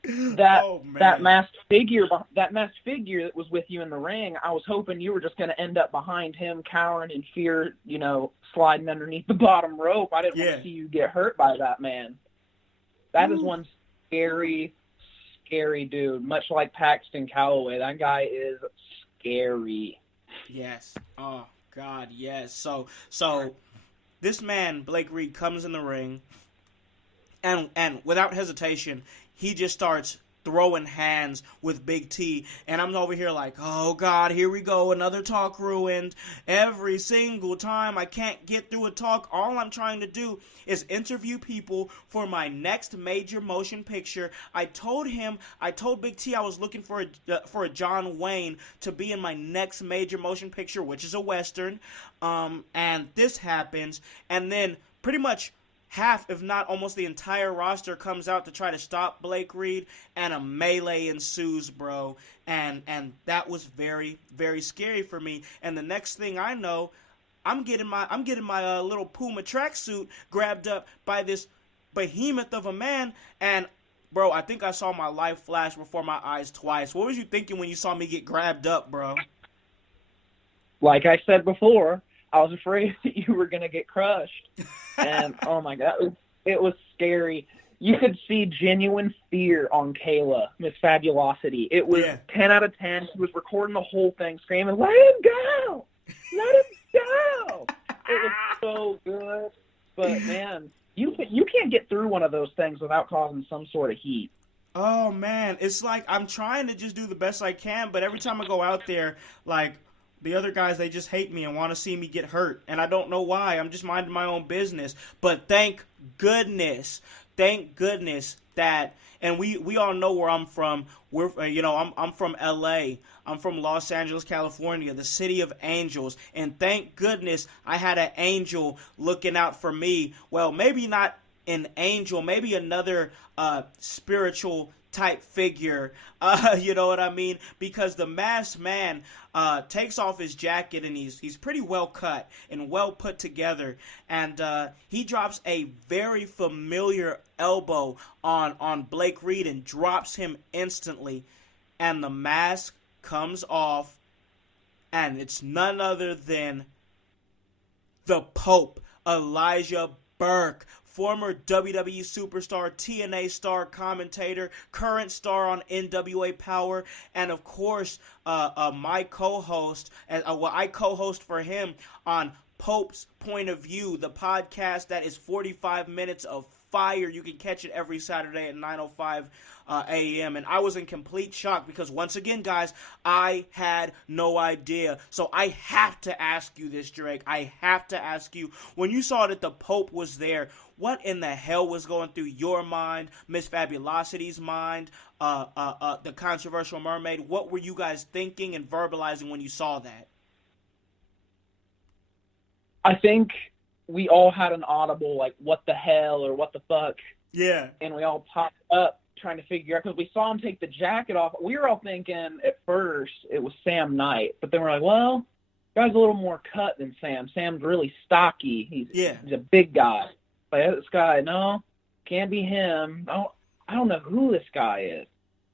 That masked figure that was with you in the ring, I was hoping you were just going to end up behind him, cowering in fear, sliding underneath the bottom rope. I didn't want to see you get hurt by that man. That is one scary, scary dude. Much like Paxton Calloway, that guy is scary. Yes. Oh God, yes. So this man, Blake Reed, comes in the ring, and without hesitation, he just starts throwing hands with Big T, and I'm over here like, oh God, here we go, another talk ruined. Every single time I can't get through a talk, all I'm trying to do is interview people for my next major motion picture. I told Big T I was looking for a John Wayne to be in my next major motion picture, which is a Western, and this happens, and then pretty much half, if not almost the entire roster comes out to try to stop Blake Reed, and a melee ensues, bro. And that was very, very scary for me. And the next thing I know, I'm getting my little Puma tracksuit grabbed up by this behemoth of a man, and bro, I think I saw my life flash before my eyes twice. What was you thinking when you saw me get grabbed up, bro? Like I said before, I was afraid that you were going to get crushed. And, oh, my God, it was scary. You could see genuine fear on Kayla, Miss Fabulosity. It was 10 out of 10. She was recording the whole thing, screaming, let him go! Let him go! It was so good. But, man, you can't get through one of those things without causing some sort of heat. Oh, man. It's like I'm trying to just do the best I can, but every time I go out there, like, the other guys, they just hate me and want to see me get hurt. And I don't know why. I'm just minding my own business. But thank goodness that, and we all know where I'm from. I'm from LA. I'm from Los Angeles, California, the city of angels. And thank goodness I had an angel looking out for me. Well, maybe not an angel, maybe another spiritual type figure, you know what I mean? Because the masked man takes off his jacket, and he's pretty well cut and well put together, and he drops a very familiar elbow on Blake Reed and drops him instantly, and the mask comes off, and it's none other than the Pope, Elijah Burke, former WWE superstar, TNA star, commentator, current star on NWA Power, and of course, my co-host, I co-host for him on Pope's Point of View, the podcast that is 45 minutes of fire. You can catch it every Saturday at 9:05 a.m. And I was in complete shock because, once again, guys, I had no idea. So I have to ask you this, Drake. I have to ask you, when you saw that the Pope was there, what in the hell was going through your mind, Miss Fabulosity's mind, the Controversial Mermaid? What were you guys thinking and verbalizing when you saw that? I think we all had an audible, like, what the hell or what the fuck. Yeah. And we all popped up trying to figure out, because we saw him take the jacket off. We were all thinking at first it was Sam Knight, but then we're like, well, guy's a little more cut than Sam. Sam's really stocky. He's a big guy. But this guy, no, can't be him. I don't know who this guy is.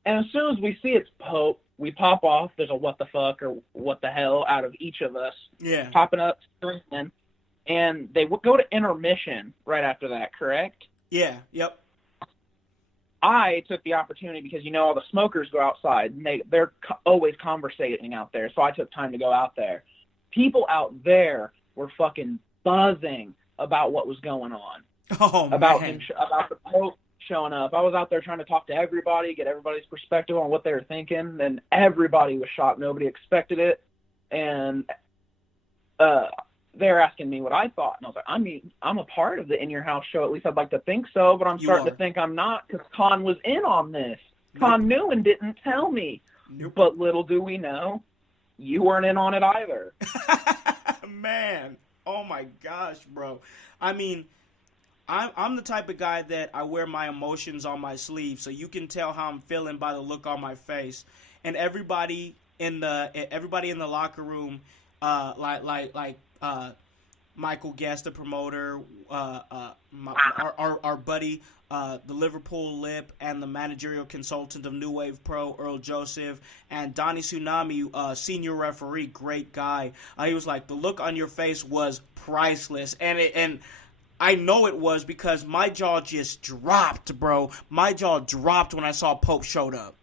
And as soon as we see it's Pope, we pop off. There's a what the fuck or what the hell out of each of us. Yeah. Popping up, screaming. and they would go to intermission right after that, correct? Yeah, yep. I took the opportunity because, all the smokers go outside, and they're always conversating out there, so I took time to go out there. People out there were fucking buzzing about what was going on. Oh, about man. About the Pope showing up. I was out there trying to talk to everybody, get everybody's perspective on what they were thinking, and everybody was shocked. Nobody expected it, and they're asking me what I thought, and I was like, I'm a part of the In Your House show. At least I'd like to think so, but I'm starting to think I'm not, because Con was in on this. Con knew and didn't tell me. Nope. But little do we know, you weren't in on it either. Man, oh my gosh, bro. I mean, I'm the type of guy that I wear my emotions on my sleeve, so you can tell how I'm feeling by the look on my face. And everybody in the locker room, like Michael Guest, the promoter, our buddy, the Liverpool Lip, and the managerial consultant of New Wave Pro, Earl Joseph, and Donnie Tsunami, senior referee, great guy. He was like, the look on your face was priceless, and I know it was, because my jaw just dropped, bro. My jaw dropped when I saw Pope showed up.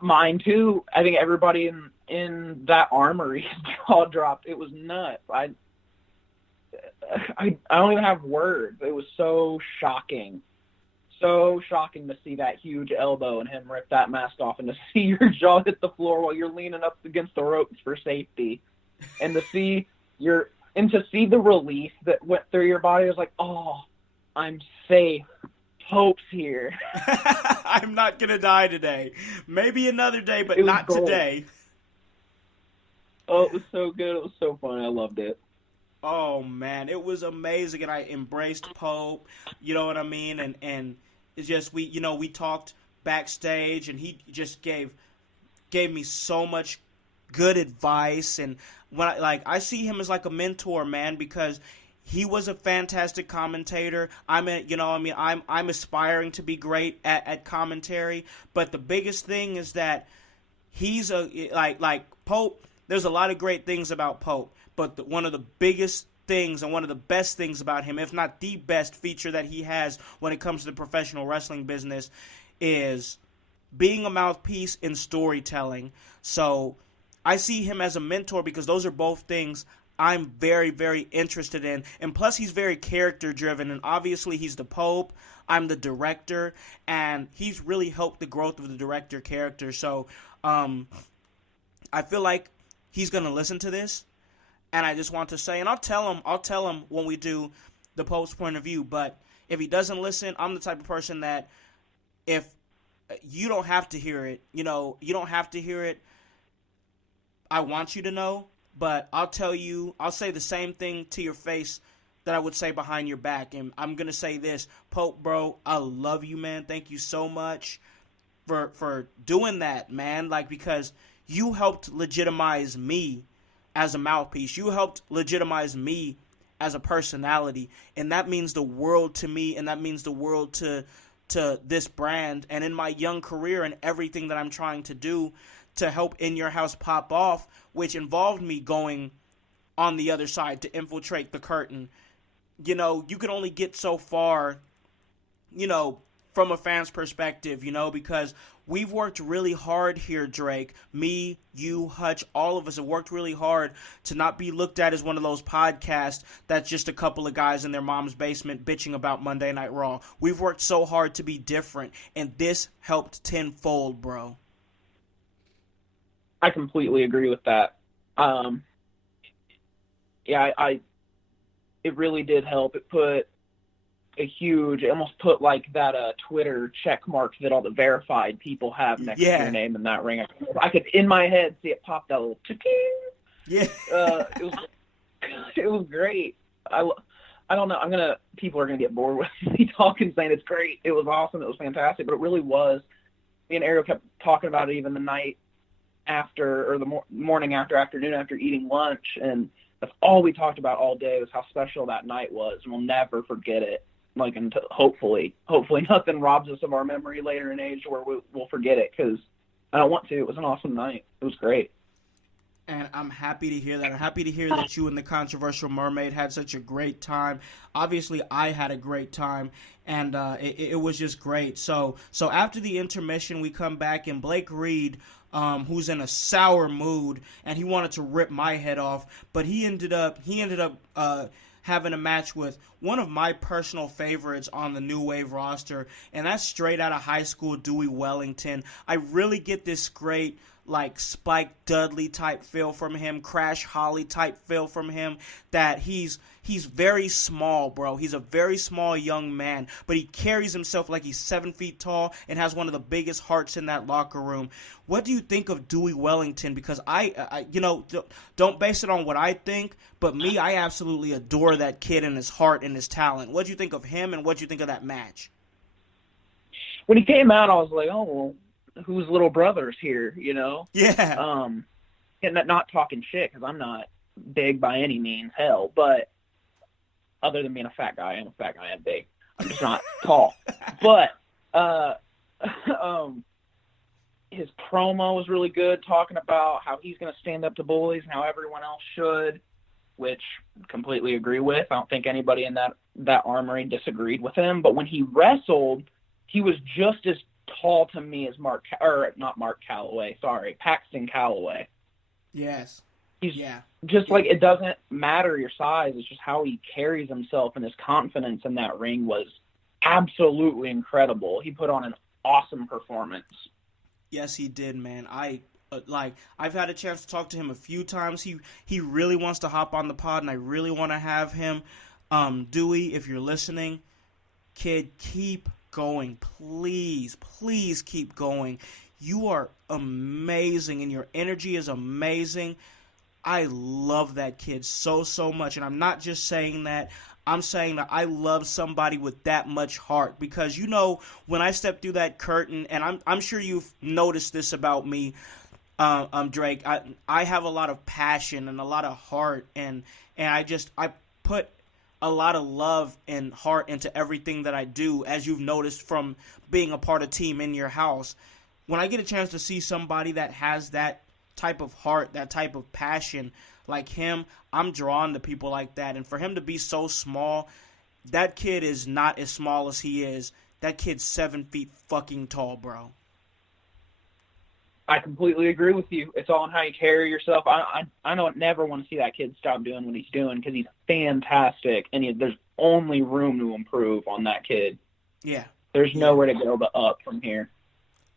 Mine too. I think everybody in that Armory jaw dropped. It was nuts. I don't even have words. It was so shocking. So shocking to see that huge elbow and him rip that mask off, and to see your jaw hit the floor while you're leaning up against the ropes for safety. And to see the relief that went through your body, it was like, oh, I'm safe. Pope's here. I'm not going to die today. Maybe another day, but not gold. today. Oh, it was so good. It was so fun. I loved it. Oh, man. It was amazing, and I embraced Pope. You know what I mean? And it's just, we talked backstage, and he just gave me so much good advice. And when I see him as like a mentor, man, because he was a fantastic commentator. I'm aspiring to be great at commentary, but the biggest thing is that he's like Pope. There's a lot of great things about Pope, but one of the biggest things and one of the best things about him, if not the best feature that he has when it comes to the professional wrestling business, is being a mouthpiece in storytelling. So I see him as a mentor, because those are both things I'm very, very interested in. And plus, he's very character-driven. And obviously, he's the Pope. I'm the director. And he's really helped the growth of the director character. So I feel like he's going to listen to this. And I just want to say, and I'll tell him when we do the Pope's point of view. But if he doesn't listen, I'm the type of person that if you don't have to hear it, you don't have to hear it. I want you to know. But I'll say the same thing to your face that I would say behind your back. And I'm going to say this, Pope, bro, I love you, man. Thank you so much for doing that, man. Because you helped legitimize me as a mouthpiece. You helped legitimize me as a personality. And that means the world to me, and that means the world to this brand. And in my young career and everything that I'm trying to do to help In Your House pop off, which involved me going on the other side to infiltrate the curtain. You can only get so far, from a fan's perspective, because we've worked really hard here, Drake. Me, you, Hutch, all of us have worked really hard to not be looked at as one of those podcasts that's just a couple of guys in their mom's basement bitching about Monday Night Raw. We've worked so hard to be different, and this helped tenfold, bro. I completely agree with that. It really did help. It almost put like that Twitter check mark that all the verified people have next to your name in that ring. I could in my head see it pop that little ching. Yeah. It was great. I don't know. People are gonna get bored with me talking, saying it's great. It was awesome. It was fantastic. But it really was. Me and Ariel kept talking about it even the night after, or the morning after, afternoon after eating lunch, and that's all we talked about all day was how special that night was, and we'll never forget it. Until hopefully nothing robs us of our memory later in age where we'll forget it, because I don't want to. It was an awesome night. It was great. And I'm happy to hear that. I'm happy to hear that you and the Controversial Mermaid had such a great time. Obviously, I had a great time, and it was just great. So after the intermission, we come back, and Blake Reed, who's in a sour mood, and he wanted to rip my head off, but he ended up having a match with one of my personal favorites on the New Wave roster, and that's straight out of high school, Dewey Wellington. I really get this great, like, Spike Dudley type feel from him, Crash Holly type feel from him, that he's very small, bro. He's a very small young man, but he carries himself like he's 7 feet tall and has one of the biggest hearts in that locker room. What do you think of Dewey Wellington? Because I don't base it on what I think, but me, I absolutely adore that kid and his heart and his talent. What do you think of him, and what do you think of that match? When he came out, I was like, oh, well, whose little brother's here, you know? Yeah. And not talking shit, because I'm not big by any means, hell, but other than being a fat guy, I'm a fat guy, I'm big. I'm just not tall. But his promo was really good, talking about how he's going to stand up to bullies and how everyone else should, which I completely agree with. I don't think anybody in that Armory disagreed with him. But when he wrestled, he was just as tall to me as Paxton Calloway. Yes. He's just like, it doesn't matter your size. It's just how he carries himself, and his confidence in that ring was absolutely incredible. He put on an awesome performance. Yes, he did, man. I've had a chance to talk to him a few times. He really wants to hop on the pod, and I really want to have him. Dewey, if you're listening, kid, keep going. Please keep going. You are amazing, and your energy is amazing. I love that kid so much, and I'm not just saying that. I'm saying that I love somebody with that much heart, because, you know, when I step through that curtain, and I'm sure you've noticed this about me, Drake, I have a lot of passion and a lot of heart, and I put a lot of love and heart into everything that I do, as you've noticed from being a part of Team In Your House. When I get a chance to see somebody that has that type of heart, that type of passion like him, I'm drawn to people like that. And for him to be so small, that kid is not as small as he is. That kid's 7 feet fucking tall, bro. I completely agree with you. It's all in how you carry yourself. I don't never want to see that kid stop doing what he's doing, because he's fantastic, and there's only room to improve on that kid. Yeah. There's nowhere to go but up from here.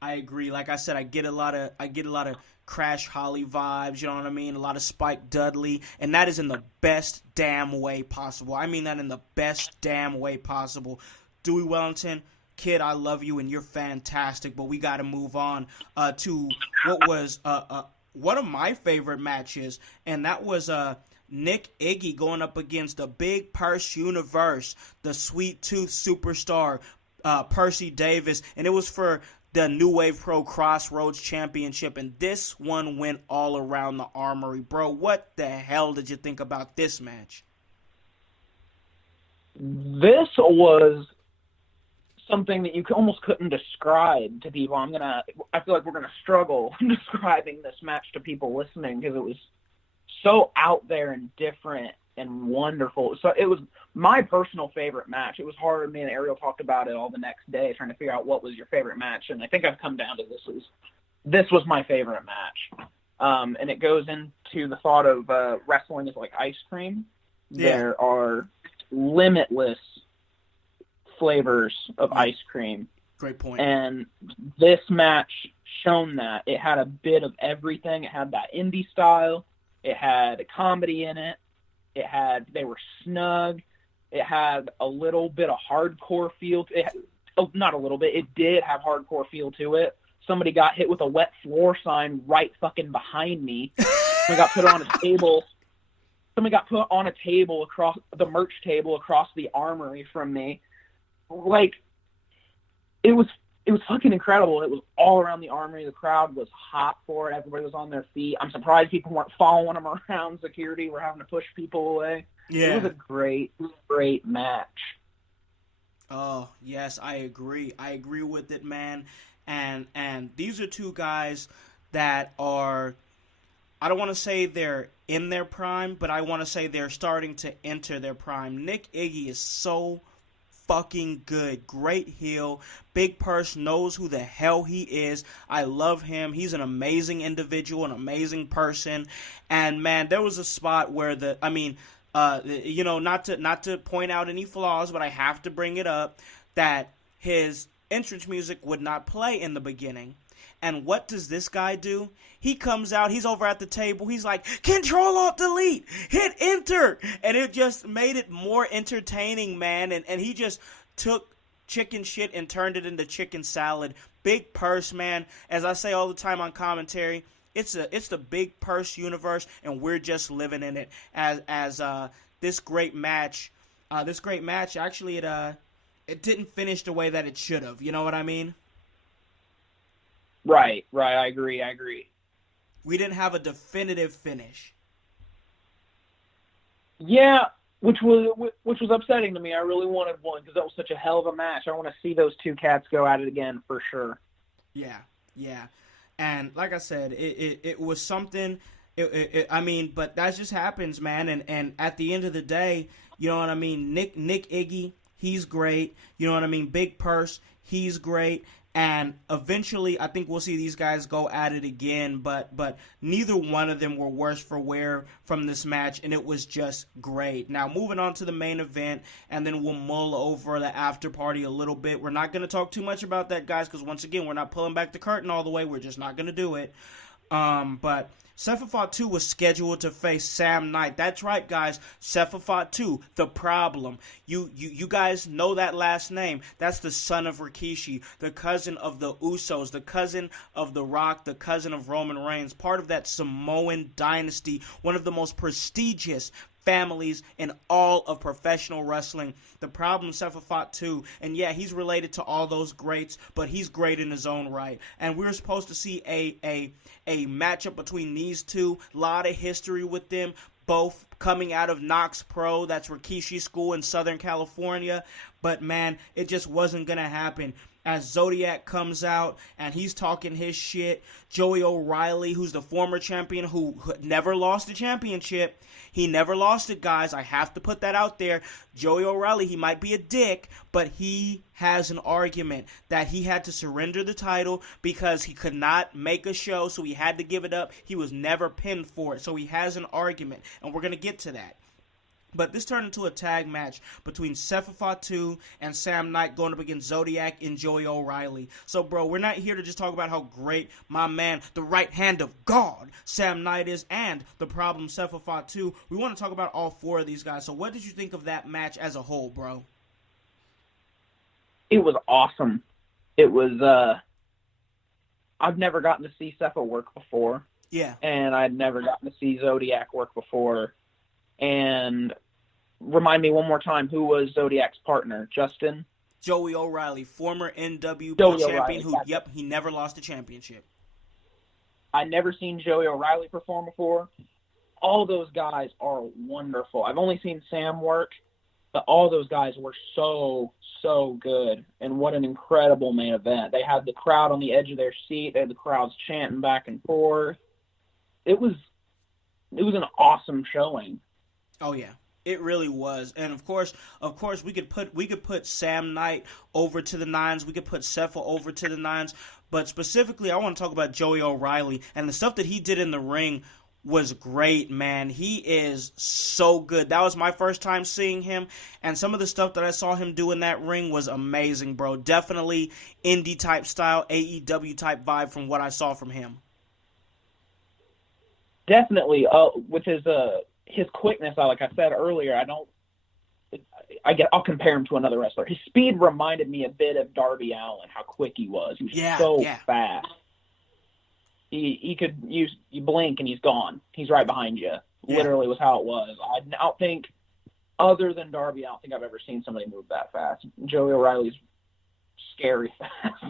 I agree. Like I said, I get a lot of Crash Holly vibes, you know what I mean? A lot of Spike Dudley, and that is in the best damn way possible. I mean that in the best damn way possible. Dewey Wellington, kid, I love you, and you're fantastic, but we got to move on to what was one of my favorite matches, and that was Nick Iggy going up against the Big Purse Universe, the Sweet Tooth superstar, Percy Davis, and it was for the New Wave Pro Crossroads Championship, and this one went all around the Armory. Bro, what the hell did you think about this match? This was something that you almost couldn't describe to people. I feel like we're going to struggle describing this match to people listening, because it was so out there and different and wonderful. So it was my personal favorite match. It was hard. Me and Ariel talked about it all the next day, trying to figure out what was your favorite match. And I think I've come down to this was my favorite match. And it goes into the thought of wrestling is like ice cream. Yeah. There are limitless flavors of ice cream. Great point. And this match shown that. It had a bit of everything. It had that indie style. It had comedy in it. They were snug. It had a little bit of hardcore feel. Not a little bit. It did have hardcore feel to it. Somebody got hit with a wet floor sign right fucking behind me. Somebody got put on a table. Somebody got put on a table across the merch table across the Armory from me. Like, it was fucking incredible. It was all around the Armory. The crowd was hot for it. Everybody was on their feet. I'm surprised people weren't following them around. Security were having to push people away. Yeah. It was a great match. Oh, yes, I agree. I agree with it, man. And these are two guys that are, I don't want to say they're in their prime, but I want to say they're starting to enter their prime. Nick Iggy is so fucking good. Great heel. Big Purse knows who the hell he is. I love him. He's an amazing individual, an amazing person. And man, there was a spot where not to point out any flaws, but I have to bring it up, that his entrance music would not play in the beginning. And what does this guy do? He comes out, he's over at the table, he's like, Control-Alt-Delete, hit enter, and it just made it more entertaining, man, and he just took chicken shit and turned it into chicken salad. Big Purse, man, as I say all the time on commentary, it's the Big Purse universe, and we're just living in it, as this great match, actually, it didn't finish the way that it should have, you know what I mean? Right, I agree. We didn't have a definitive finish. Yeah, which was upsetting to me. I really wanted one because that was such a hell of a match. I want to see those two cats go at it again for sure. Yeah. And like I said, it was something. But that just happens, man. And at the end of the day, you know what I mean. Nick Iggy, he's great. You know what I mean. Big Purse, he's great. And eventually, I think we'll see these guys go at it again, but neither one of them were worse for wear from this match, and it was just great. Now, moving on to the main event, and then we'll mull over the after party a little bit. We're not going to talk too much about that, guys, because once again, we're not pulling back the curtain all the way. We're just not going to do it. But Sefa Fatu was scheduled to face Sam Knight. That's right, guys. Sefa Fatu, the problem. You guys know that last name. That's the son of Rikishi, the cousin of the Usos, the cousin of The Rock, the cousin of Roman Reigns, part of that Samoan dynasty, one of the most prestigious families in all of professional wrestling. The problem, Sefa Fatu, and yeah, he's related to all those greats, but he's great in his own right. And we were supposed to see a matchup between these two. A lot of history with them, both coming out of Knox Pro, that's Rikishi School in Southern California. But man, it just wasn't going to happen. As Zodiac comes out and he's talking his shit, Joey O'Reilly, who's the former champion who never lost the championship, he never lost it, guys. I have to put that out there. Joey O'Reilly, he might be a dick, but he has an argument that he had to surrender the title because he could not make a show, so he had to give it up. He was never pinned for it, so he has an argument, and we're going to get to that. But this turned into a tag match between Sefa Fatu and Sam Knight going up against Zodiac and Joey O'Reilly. So, bro, we're not here to just talk about how great my man, the right hand of God, Sam Knight is, and the problem, Sefa Fatu. We want to talk about all four of these guys. So what did you think of that match as a whole, bro? It was awesome. It was, I've never gotten to see Sefa work before. Yeah. And I'd never gotten to see Zodiac work before. And remind me one more time, who was Zodiac's partner? Justin? Joey O'Reilly, former NWP Joey champion O'Reilly, he never lost the championship. I'd never seen Joey O'Reilly perform before. All those guys are wonderful. I've only seen Sam work, but all those guys were so good. And what an incredible main event. They had the crowd on the edge of their seat. They had the crowds chanting back and forth. It was an awesome showing. Oh, yeah. It really was. And of course, we could put Sam Knight over to the nines. We could put Sefa over to the nines. But specifically, I want to talk about Joey O'Reilly. And the stuff that he did in the ring was great, man. He is so good. That was my first time seeing him. And some of the stuff that I saw him do in that ring was amazing, bro. Definitely indie type style, AEW type vibe from what I saw from him. Definitely. With his quickness, like I said earlier, I'll compare him to another wrestler. His speed reminded me a bit of Darby Allin, how quick he was. He was so fast. You blink and he's gone. He's right behind you. Yeah. Literally was how it was. I don't think, other than Darby, I don't think I've ever seen somebody move that fast. Joey O'Reilly's scary fast.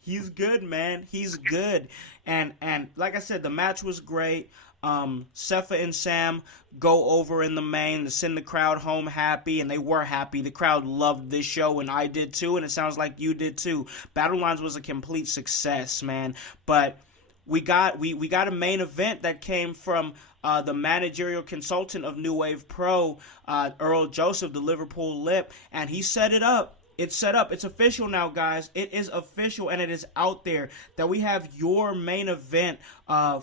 He's good, man. He's good. And like I said, the match was great. Sefa and Sam go over in the main to send the crowd home happy, and they were happy. The crowd loved this show, and I did too, and it sounds like you did too. Battle Lines was a complete success, man. But we got a main event that came from the managerial consultant of New Wave Pro, Earl Joseph, the Liverpool Lip, and he set it up. It's set up. It's official now, guys. It is official, and it is out there that we have your main event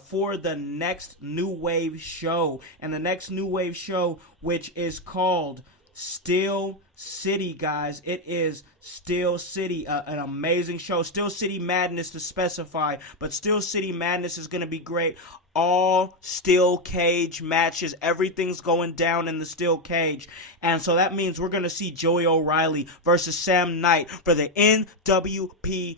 for the next New Wave show. And the next New Wave show, which is called Steel City, guys. It is Steel City, an amazing show. Steel City Madness to specify, but Steel City Madness is going to be great. All steel cage matches. Everything's going down in the steel cage. And so that means we're going to see Joey O'Reilly versus Sam Knight for the NWP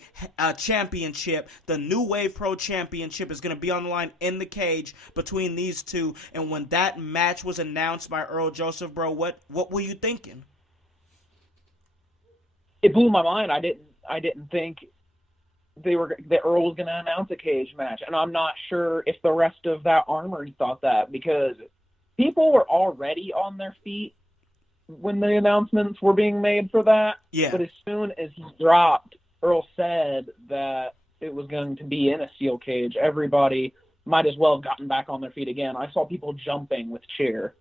championship. The New Wave Pro Championship is going to be on the line in the cage between these two. And when that match was announced by Earl Joseph, bro, what were you thinking? It blew my mind. I didn't think that Earl was going to announce a cage match, and I'm not sure if the rest of that Armory thought that, because people were already on their feet when the announcements were being made for that. Yeah. But as soon as he dropped, Earl said that it was going to be in a steel cage. Everybody might as well have gotten back on their feet again. I saw people jumping with cheer.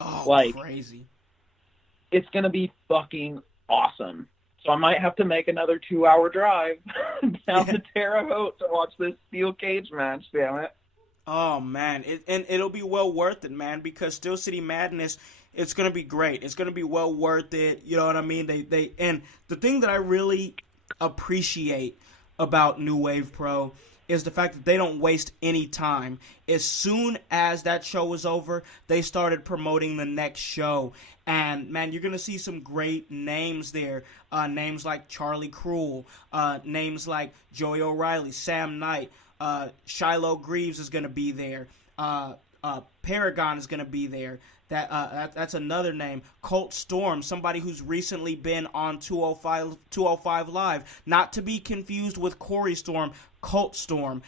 Oh, crazy. It's going to be fucking awesome. So I might have to make another 2-hour drive down to Terre Haute to watch this steel cage match, damn it. Oh, man. It'll be well worth it, man, because Steel City Madness, it's going to be great. It's going to be well worth it. You know what I mean? And the thing that I really appreciate about New Wave Pro is the fact that they don't waste any time. As soon as that show was over, they started promoting the next show. And, man, you're going to see some great names there. Names like Charlie Cruel. Names like Joey O'Reilly, Sam Knight. Shiloh Greaves is going to be there. Paragon is going to be there. That's another name. Colt Storm, somebody who's recently been on 205 Live. Not to be confused with Corey Storm. Colt Storm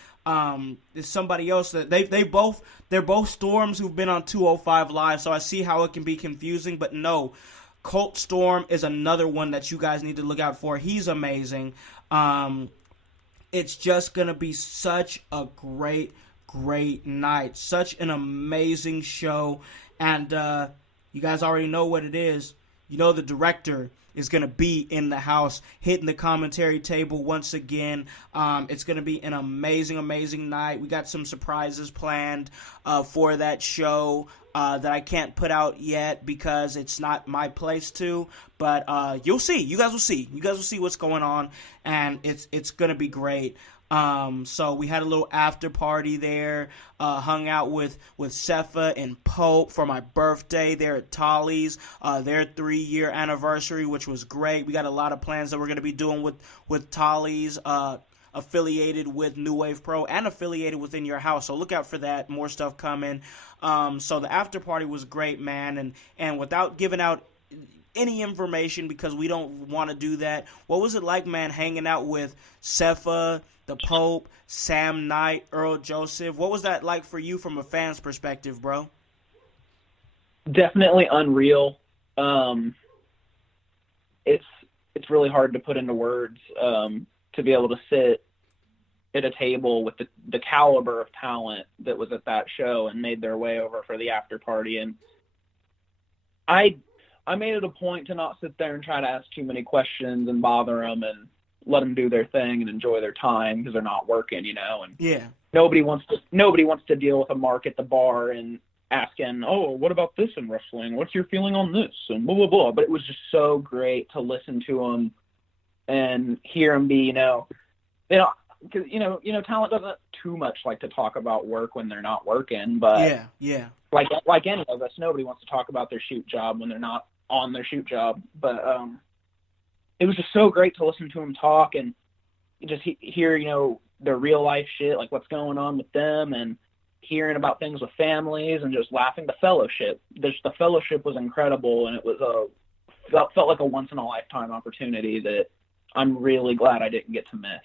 is somebody else that they're both Storms who've been on 205 Live, so I see how it can be confusing, but no. Colt Storm is another one that you guys need to look out for. He's amazing. It's just going to be such a great night. Such an amazing show. And you guys already know what it is. You know the director is going to be in the house, hitting the commentary table once again. It's going to be an amazing night. We got some surprises planned for that show that I can't put out yet because it's not my place to. But you'll see. You guys will see. You guys will see what's going on, and it's going to be great. So we had a little after party there, hung out with Cepha and Pope for my birthday there at Tolly's, their 3-year anniversary, which was great. We got a lot of plans that we're going to be doing with Tolly's, affiliated with New Wave Pro and affiliated within your house. So look out for that. More stuff coming. So the after party was great, man. And without giving out any information, because we don't want to do that, what was it like, man, hanging out with Cepha, the Pope, Sam Knight, Earl Joseph? What was that like for you from a fan's perspective, bro? Definitely unreal. It's really hard to put into words, to be able to sit at a table with the caliber of talent that was at that show and made their way over for the after party. And I made it a point to not sit there and try to ask too many questions and bother them, and let them do their thing and enjoy their time because they're not working, you know. And yeah, nobody wants to deal with a mark at the bar and asking, oh, what about this in wrestling? What's your feeling on this? And blah, blah, blah. But it was just so great to listen to them and hear them be, because, talent doesn't too much like to talk about work when they're not working. But yeah. Like any of us, nobody wants to talk about their shoot job when they're not on their shoot job. But it was just so great to listen to them talk and just hear, their real life shit, like what's going on with them, and hearing about things with families and just laughing. The fellowship was incredible, and it was felt like a once in a lifetime opportunity that I'm really glad I didn't get to miss.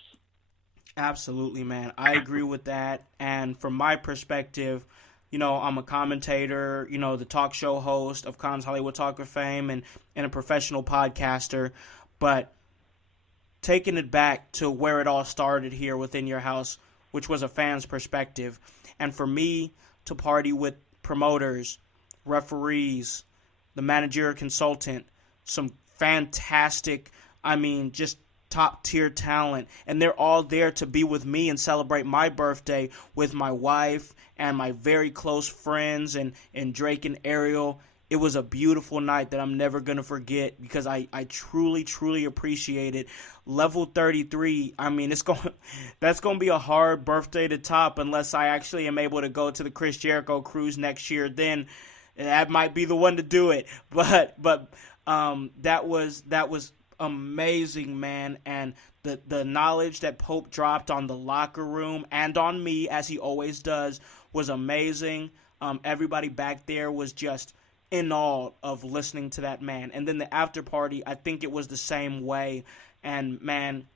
Absolutely, man. I agree with that. And from my perspective, I'm a commentator, the talk show host of Khan's Hollywood Talk of Fame and a professional podcaster. But taking it back to where it all started here within your house, which was a fan's perspective. And for me to party with promoters, referees, the managerial consultant, some fantastic, just top tier talent, and they're all there to be with me and celebrate my birthday with my wife and my very close friends and Drake and Ariel. It was a beautiful night that I'm never going to forget because I truly, truly appreciate it. Level 33, that's going to be a hard birthday to top unless I actually am able to go to the Chris Jericho cruise next year. Then that might be the one to do it. But that was amazing, man. And the knowledge that Pope dropped on the locker room and on me, as he always does, was amazing. Everybody back there was just in awe of listening to that man. And then the after party, I think it was the same way. And man,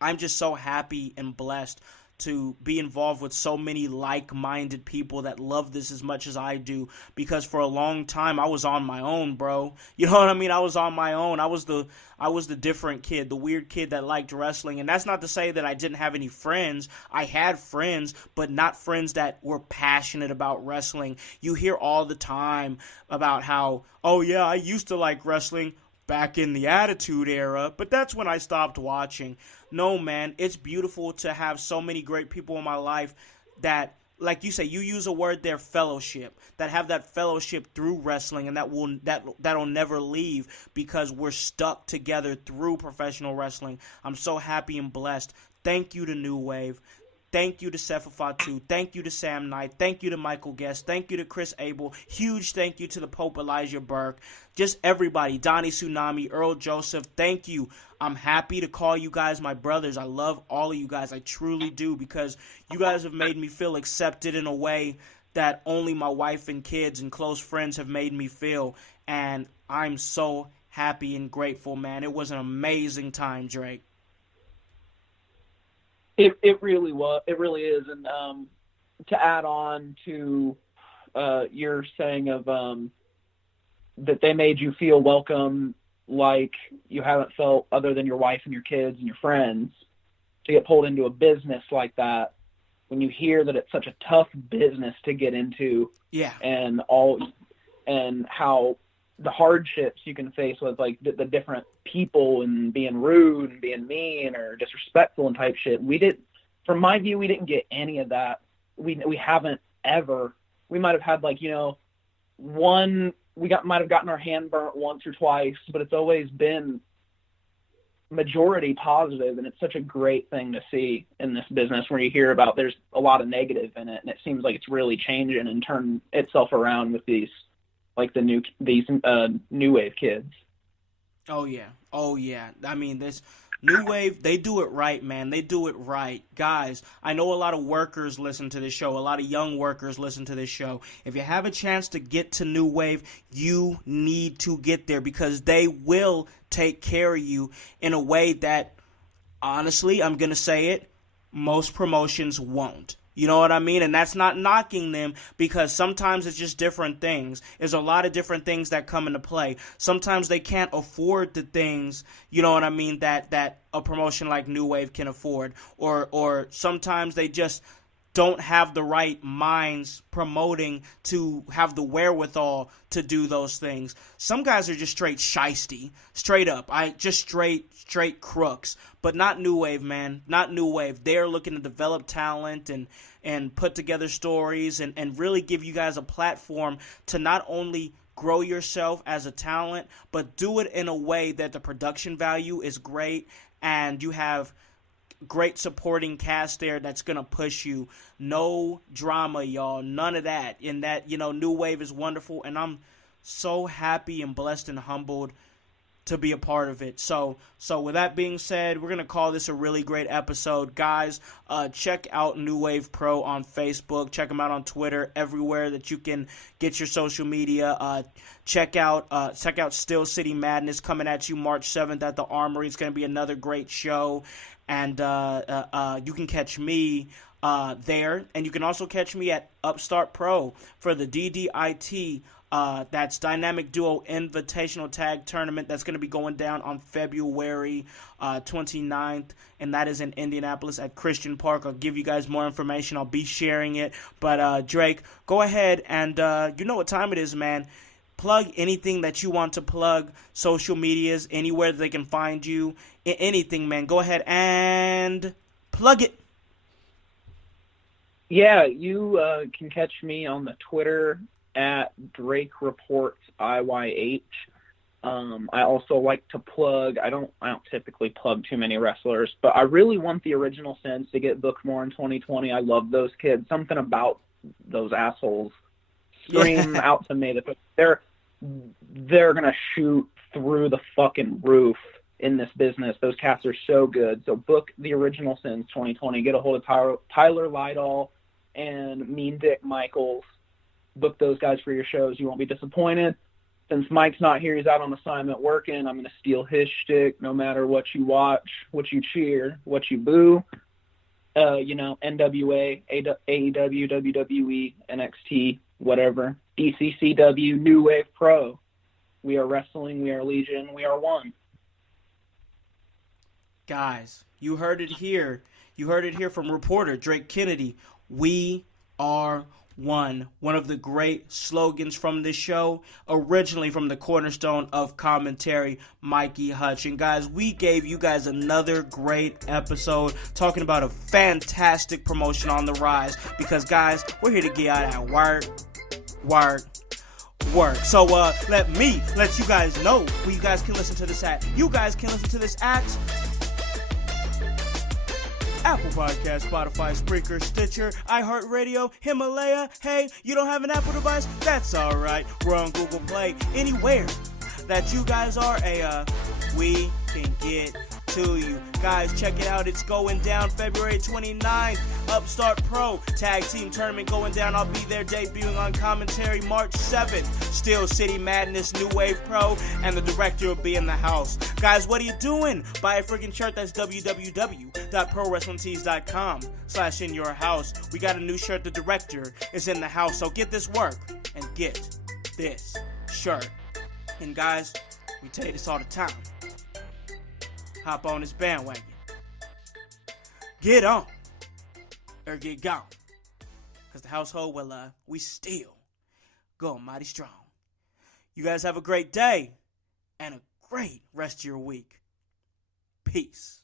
I'm just so happy and blessed to be involved with so many like-minded people that love this as much as I do, because for a long time I was on my own, bro. You know what I mean? I was on my own. I was the different kid, the weird kid that liked wrestling. And that's not to say that I didn't have any friends. I had friends, but not friends that were passionate about wrestling. You hear all the time about how, oh yeah, I used to like wrestling back in the Attitude Era, but that's when I stopped watching. No, man, it's beautiful to have so many great people in my life that, like you say, you use a word there, fellowship, that have that fellowship through wrestling, and that'll never leave because we're stuck together through professional wrestling. I'm so happy and blessed. Thank you to New Wave. Thank you to Sefa Fatu. Thank you to Sam Knight. Thank you to Michael Guest. Thank you to Chris Abel. Huge thank you to the Pope Elijah Burke. Just everybody. Donnie Tsunami, Earl Joseph. Thank you. I'm happy to call you guys my brothers. I love all of you guys. I truly do, because you guys have made me feel accepted in a way that only my wife and kids and close friends have made me feel. And I'm so happy and grateful, man. It was an amazing time, Drake. It really was. It really is. And to add on to your saying of that they made you feel welcome like you haven't felt other than your wife and your kids and your friends, to get pulled into a business like that, when you hear that it's such a tough business to get into, and how the hardships you can face with like the different people and being rude and being mean or disrespectful and type shit. From my view, we didn't get any of that. We haven't ever. We might have had might have gotten our hand burnt once or twice, but it's always been majority positive, and it's such a great thing to see in this business where you hear about there's a lot of negative in it, and it seems like it's really changing and turning itself around with these new wave kids. Oh yeah. I mean, this New Wave, they do it right, man. They do it right. Guys, I know a lot of workers listen to this show. A lot of young workers listen to this show. If you have a chance to get to New Wave, you need to get there, because they will take care of you in a way that, honestly, I'm going to say it, most promotions won't. You know what I mean? And that's not knocking them, because sometimes it's just different things. There's a lot of different things that come into play. Sometimes they can't afford the things, you know what I mean, that a promotion like New Wave can afford. Or sometimes they just don't have the right minds promoting to have the wherewithal to do those things. Some guys are just straight shiesty, straight up. Just straight crooks. But not New Wave, man. Not New Wave. They're looking to develop talent and put together stories and really give you guys a platform to not only grow yourself as a talent, but do it in a way that the production value is great and you have great supporting cast there that's going to push you. No drama, y'all. None of that. In that, New Wave is wonderful, and I'm so happy and blessed and humbled to be a part of it. So with that being said, we're going to call this a really great episode. Guys, check out New Wave Pro on Facebook. Check them out on Twitter, everywhere that you can get your social media. Check out Steel City Madness coming at you March 7th at the Armory. It's going to be another great show. And you can catch me there. And you can also catch me at Upstart Pro for the DDIT That's Dynamic Duo Invitational Tag Tournament. That's going to be going down on February 29th, and that is in Indianapolis at Christian Park. I'll give you guys more information. I'll be sharing it. But Drake, go ahead and you know what time it is, man. Plug anything that you want to plug, social medias, anywhere that they can find you, anything, man. Go ahead and plug it. Yeah, you can catch me on the Twitter at Drake Reports IYH. I also like to plug. I don't typically plug too many wrestlers, but I really want the Original Sins to get booked more in 2020. I love those kids. Something about those assholes scream out to me that they're gonna shoot through the fucking roof in this business. Those cats are so good. So book the Original Sins 2020. Get a hold of Tyler Lydall and Mean Dick Michaels. Book those guys for your shows. You won't be disappointed. Since Mike's not here, he's out on assignment working. I'm going to steal his shtick no matter what you watch, what you cheer, what you boo. NWA, AEW, WWE, NXT, whatever. DCCW, New Wave Pro. We are wrestling. We are Legion. We are one. Guys, you heard it here. You heard it here from reporter Drake Kennedy. We are one. One of the great slogans from this show, originally from the cornerstone of commentary, Mikey Hutch. And guys, we gave you guys another great episode talking about a fantastic promotion on the rise. Because guys, we're here to get out at work. So let you guys know where you guys can listen to this at. You guys can listen to this at Apple Podcast, Spotify, Spreaker, Stitcher, iHeartRadio, Himalaya. Hey, you don't have an Apple device? That's alright. We're on Google Play. Anywhere that you guys are, we can get to you. Guys, check it out. It's going down February 29th. Upstart Pro Tag Team Tournament going down. I'll be there debuting on commentary March 7th. Steel City Madness New Wave Pro, and the director will be in the house. Guys, what are you doing? Buy a freaking shirt. That's www.prowrestlingtees.com/inyourhouse. We got a new shirt. The director is in the house. So get this work and get this shirt. And guys, we tell you this all the time. Hop on this bandwagon. Get on or get gone. Because the household, well, we still going mighty strong. You guys have a great day and a great rest of your week. Peace.